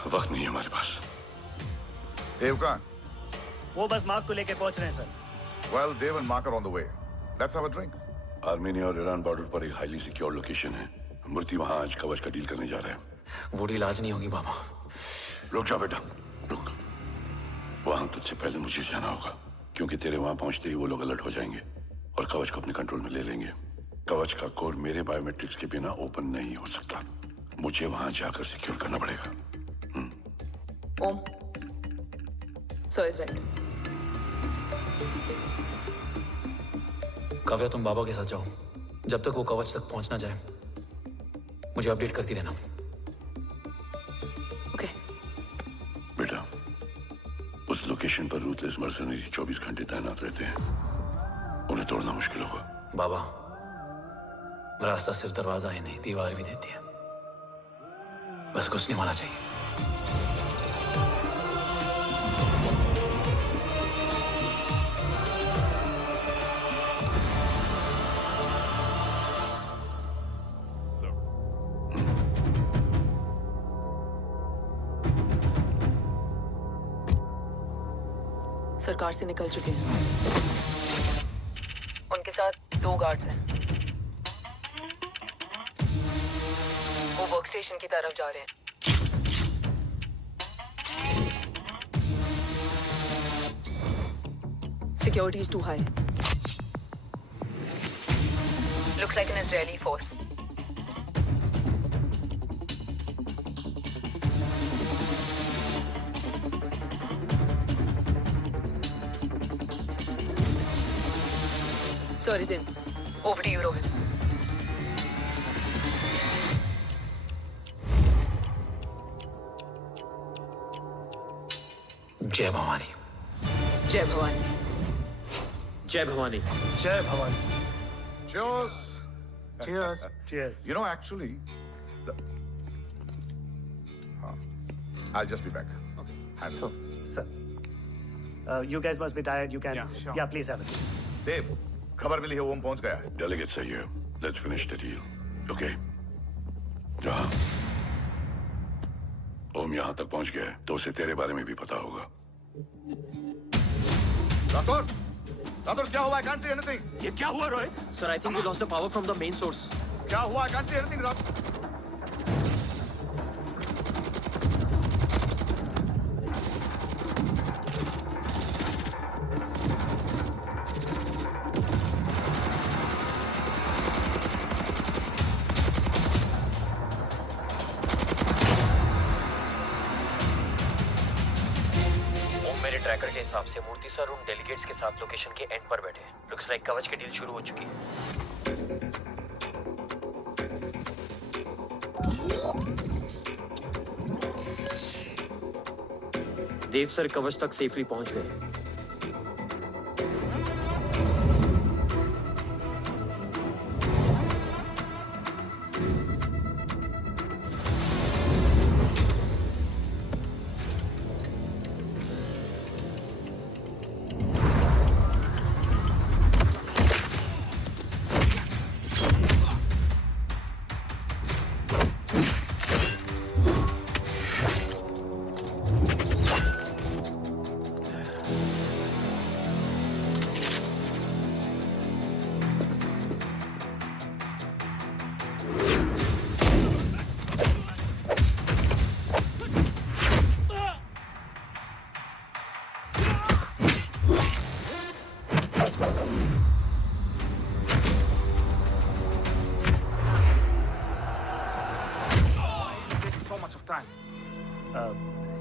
वक्त नहीं है हमारे पास। देव कहाँ? वो बस मार्क को लेके पहुंच रहे हैं sir. Well, Dev and Mark are on the way. Let's have a drink. Armenia और ईरान बॉर्डर पर एक हाईली सिक्योर लोकेशन है। मूर्ति वहां आज कवच का डील करने जा रहे हैं। वो डील आज नहीं होगी बाबा। रुक जा बेटा, रुक। वहां तुझसे पहले मुझे जाना होगा, क्योंकि तेरे वहां पहुंचते ही वो लोग अलर्ट हो जाएंगे और कवच को अपने कंट्रोल में ले लेंगे। कवच का कोर मेरे बायोमेट्रिक्स के बिना ओपन नहीं हो सकता। मुझे वहां जाकर सिक्योर करना पड़ेगा। ओम, सर इज राइट। काव्या, तुम बाबा के साथ जाओ। जब तक वो कवच तक पहुंच ना जाए मुझे अपडेट करती रहना। ओके। बेटा, उस लोकेशन पर रूथलेस मर्सनरी 24 घंटे तैनात रहते हैं। उन्हें तोड़ना मुश्किल होगा। बाबा, रास्ता सिर्फ दरवाजा ही नहीं, दीवार भी देती है। बस घुसने वाला चाहिए। सरकार से निकल चुके हैं। उनके साथ 2 गार्ड्स हैं। वो वर्क स्टेशन की तरफ जा रहे हैं। Security is too high. Looks like an Israeli force. Sorry, Zin. Over to you, Rohit. जय भवानी। जय भवानी। जय भवानी। जय Bhavani. Cheers. Cheers. Cheers. You know, actually, I'll just be back. Okay. Hands up. Sir, you guys must be tired. You can. Yeah, sure. Yeah, please have a seat. Dave, खबर मिली है ओम पहुंच गया है। Delegates are here. Let's finish the deal. Okay? जहाँ ओम यहाँ तक पहुंच गया है तो उसे तेरे बारे में भी पता होगा। राठौर, राठौर क्या हुआ? I can't see anything. ये क्या हुआ Rohit? Sir, I think we lost the power from the main source. क्या हुआ? I can't see anything, Rathore. Tracker के हिसाब से मूर्ति सर उन डेलीगेट्स के साथ लोकेशन के एंड पर बैठे। लुक्स लाइक कवच की डील शुरू हो चुकी है। देव सर कवच तक सेफली पहुंच गए।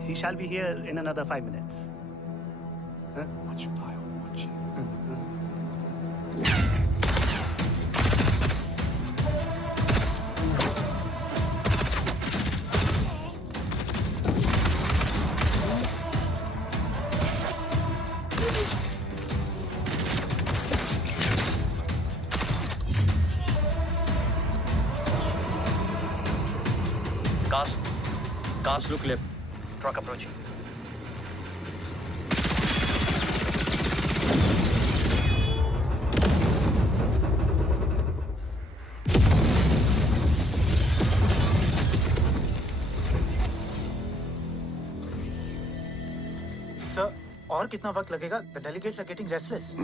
He shall be here in another 5 minutes. Huh? Cars look left. Truck approaching. Sir, और कितना वक्त लगेगा? The delegates are getting restless.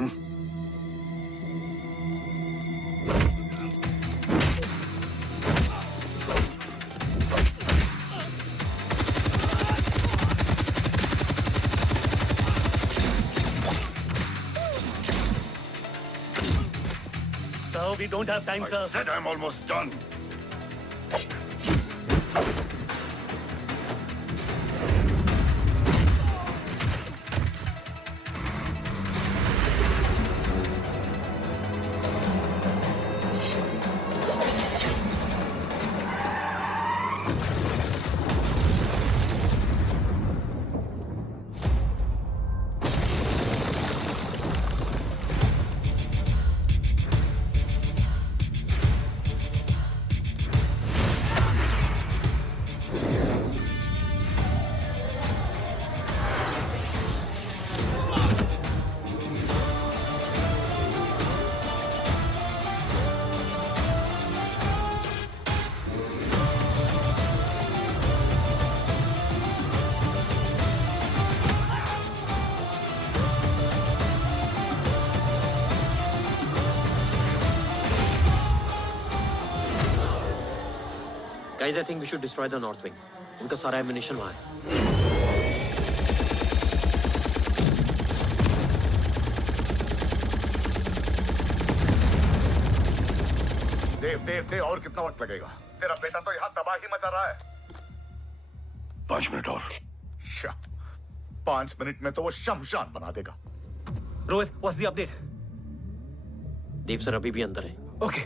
We don't have time, sir. I said I'm almost done. Guys, I think we should destroy the north wing. उनका सारा ammunition वहाँ है. देव और कितना वक्त लगेगा? तेरा बेटा तो यहाँ तबाही मचा रहा है. 5 मिनट और. 5 मिनट में तो वो शमशान बना देगा. Rohit, what's the update? Dev sir अभी भी अंदर है. Okay.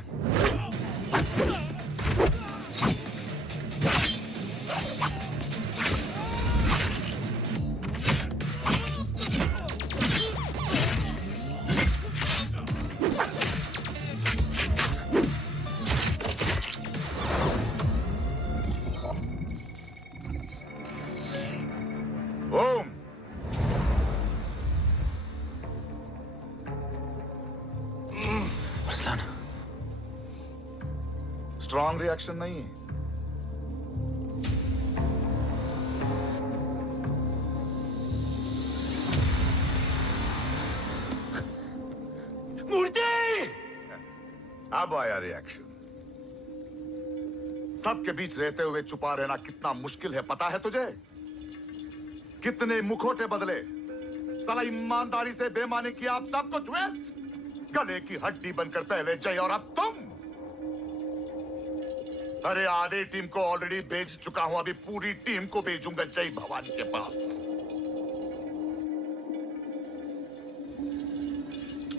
स्ट्रॉन्ग रिएक्शन नहीं है. मूर्ति! अब आया रिएक्शन. सबके बीच रहते हुए छुपा रहना कितना मुश्किल है पता है तुझे? कितने मुखौटे बदले. साला ईमानदारी से बेईमानी किया, आप सब कुछ वेस्ट. गले की हड्डी बनकर पहले जय और अब तुम. अरे आधे टीम को ऑलरेडी भेज चुका हूं, अभी पूरी टीम को भेजूंगा जय भवानी के पास.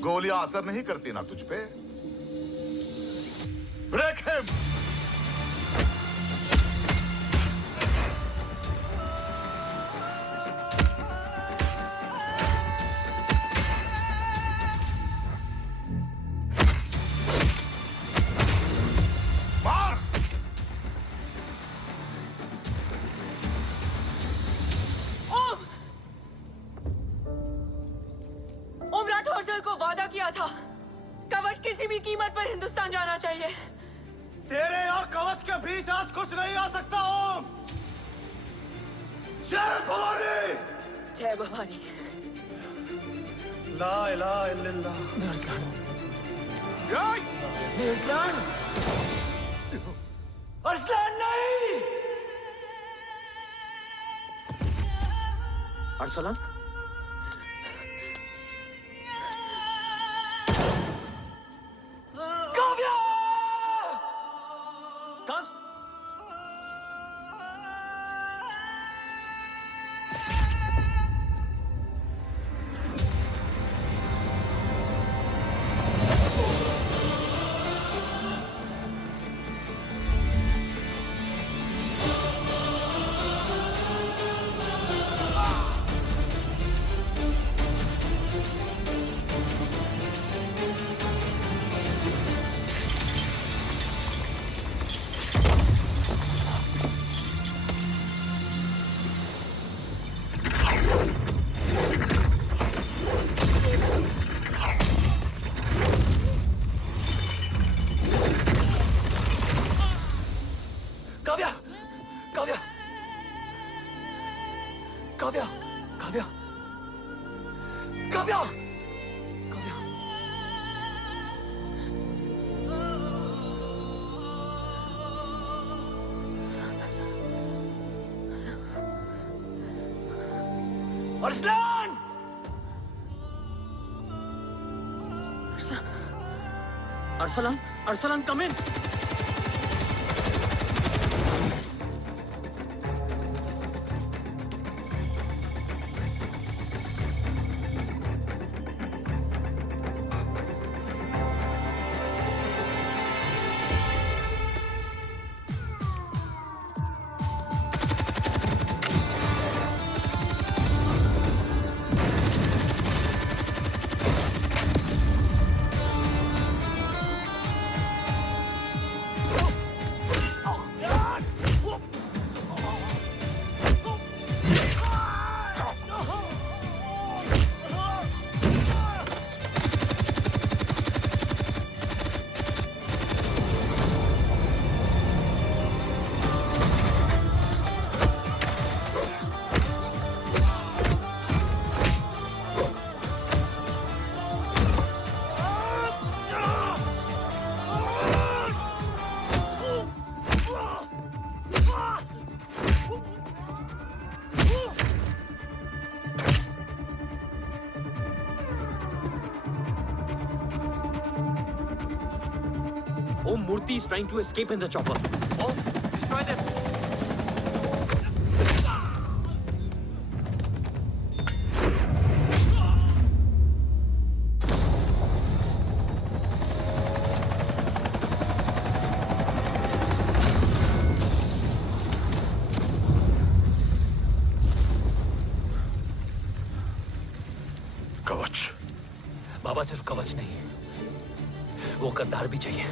गोलियां असर नहीं करती ना तुझ पे. Break him. तेरे और कवच के बीच आज कुछ नहीं आ सकता. ओम, जय भवानी. जय भवानी. ला इलाहा इल्लल्लाह. अरसलान. अरसलान. अरसलान नहीं. Arsalan. Arsalan! Arsalan, Arsalan, come in. trying to escape in the chopper. Oh, destroy them. कवच। बाबा सिर्फ कवच नहीं, वो गद्दार भी चाहिए।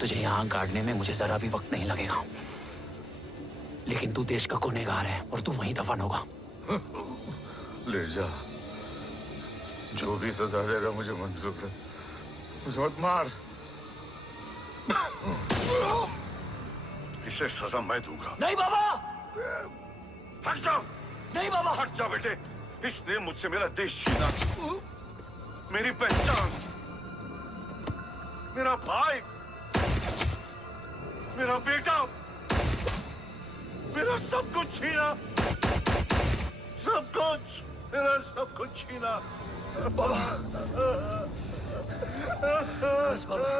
तुझे यहां गाड़ने में मुझे जरा भी वक्त नहीं लगेगा, लेकिन तू देश का गुनहगार है और तू वहीं दफन होगा। ले जा, जो भी सजा देगा मुझे मंजूर है, मुझे मत मार। इसे सजा मैं दूंगा। नहीं बाबा, हट जा। नहीं बाबा, हट जा बेटे। इसने मुझसे मेरा देश छीना, मेरी पहचान, मेरा भाई, मेरा बेटा, मेरा सब कुछ छीना, सब कुछ, मेरा सब कुछ छीना। बाबा, बस बाबा,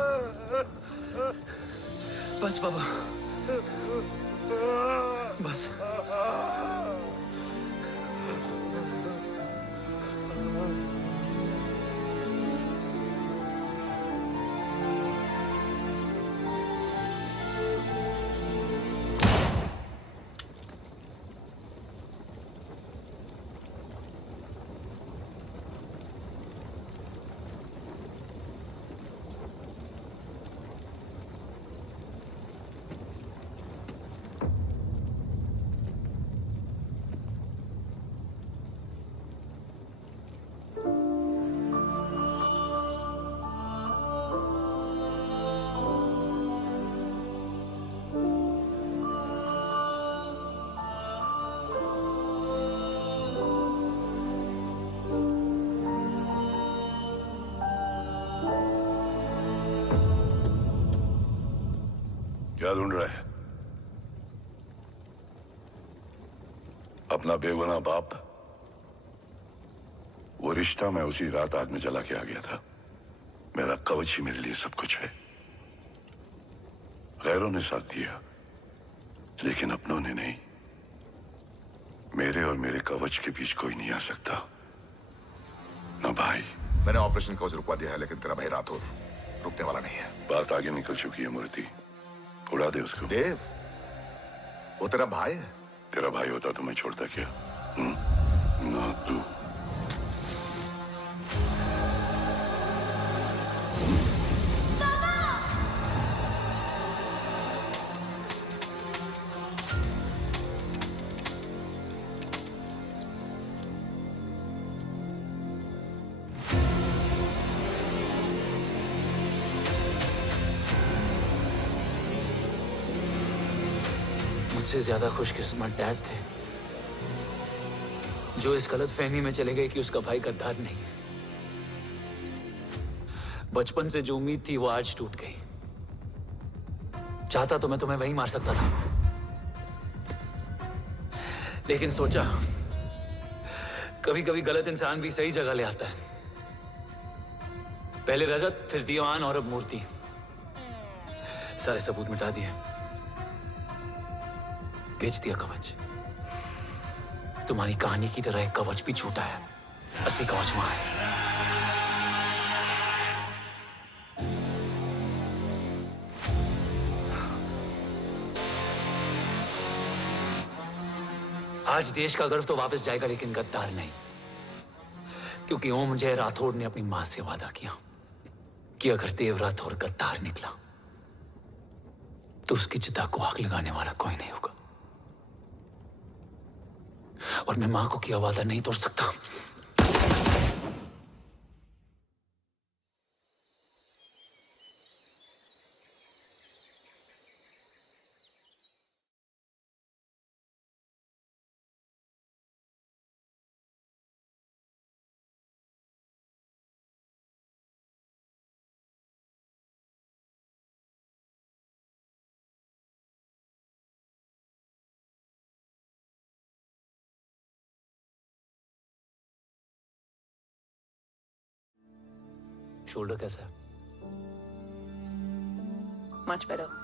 बस बाबा, बस। क्या ढूंढ रहा है? अपना बेगुनाह बाप। वो रिश्ता मैं उसी रात आग में जला के आ गया था। मेरा कवच ही मेरे लिए सब कुछ है। गैरों ने साथ दिया, लेकिन अपनों ने नहीं। मेरे और मेरे कवच के बीच कोई नहीं आ सकता। ना भाई। मैंने ऑपरेशन कवच रुकवा दिया है, लेकिन तेरा भाई राठौर रुकने वाला नहीं है। बात आगे निकल चुकी है मूर्ति, उड़ा दे उसको। देव, वो तेरा भाई है। तेरा भाई होता तो मैं छोड़ता क्या? ना तू। मुझसे ज्यादा खुशकिस्मत डैड थे, जो इस गलत फहमी में चले गए कि उसका भाई गद्दार नहीं है। बचपन से जो उम्मीद थी वो आज टूट गई। चाहता तो मैं तुम्हें वहीं मार सकता था, लेकिन सोचा कभी कभी गलत इंसान भी सही जगह ले आता है। पहले रजत, फिर दीवान और अब मूर्ति। सारे सबूत मिटा दिए, बेच दिया कवच। तुम्हारी कहानी की तरह एक कवच भी छूटा है, असली कवच वहां है। आज देश का गर्व तो वापस जाएगा, लेकिन गद्दार नहीं, क्योंकि ओम जय राठौड़ ने अपनी मां से वादा किया कि अगर देव राठौड़ गद्दार निकला तो उसकी चिता को आग लगाने वाला कोई नहीं होगा। और मैं मां को किया वादा नहीं तोड़ सकता। शोल्डर कैसा है? Much better.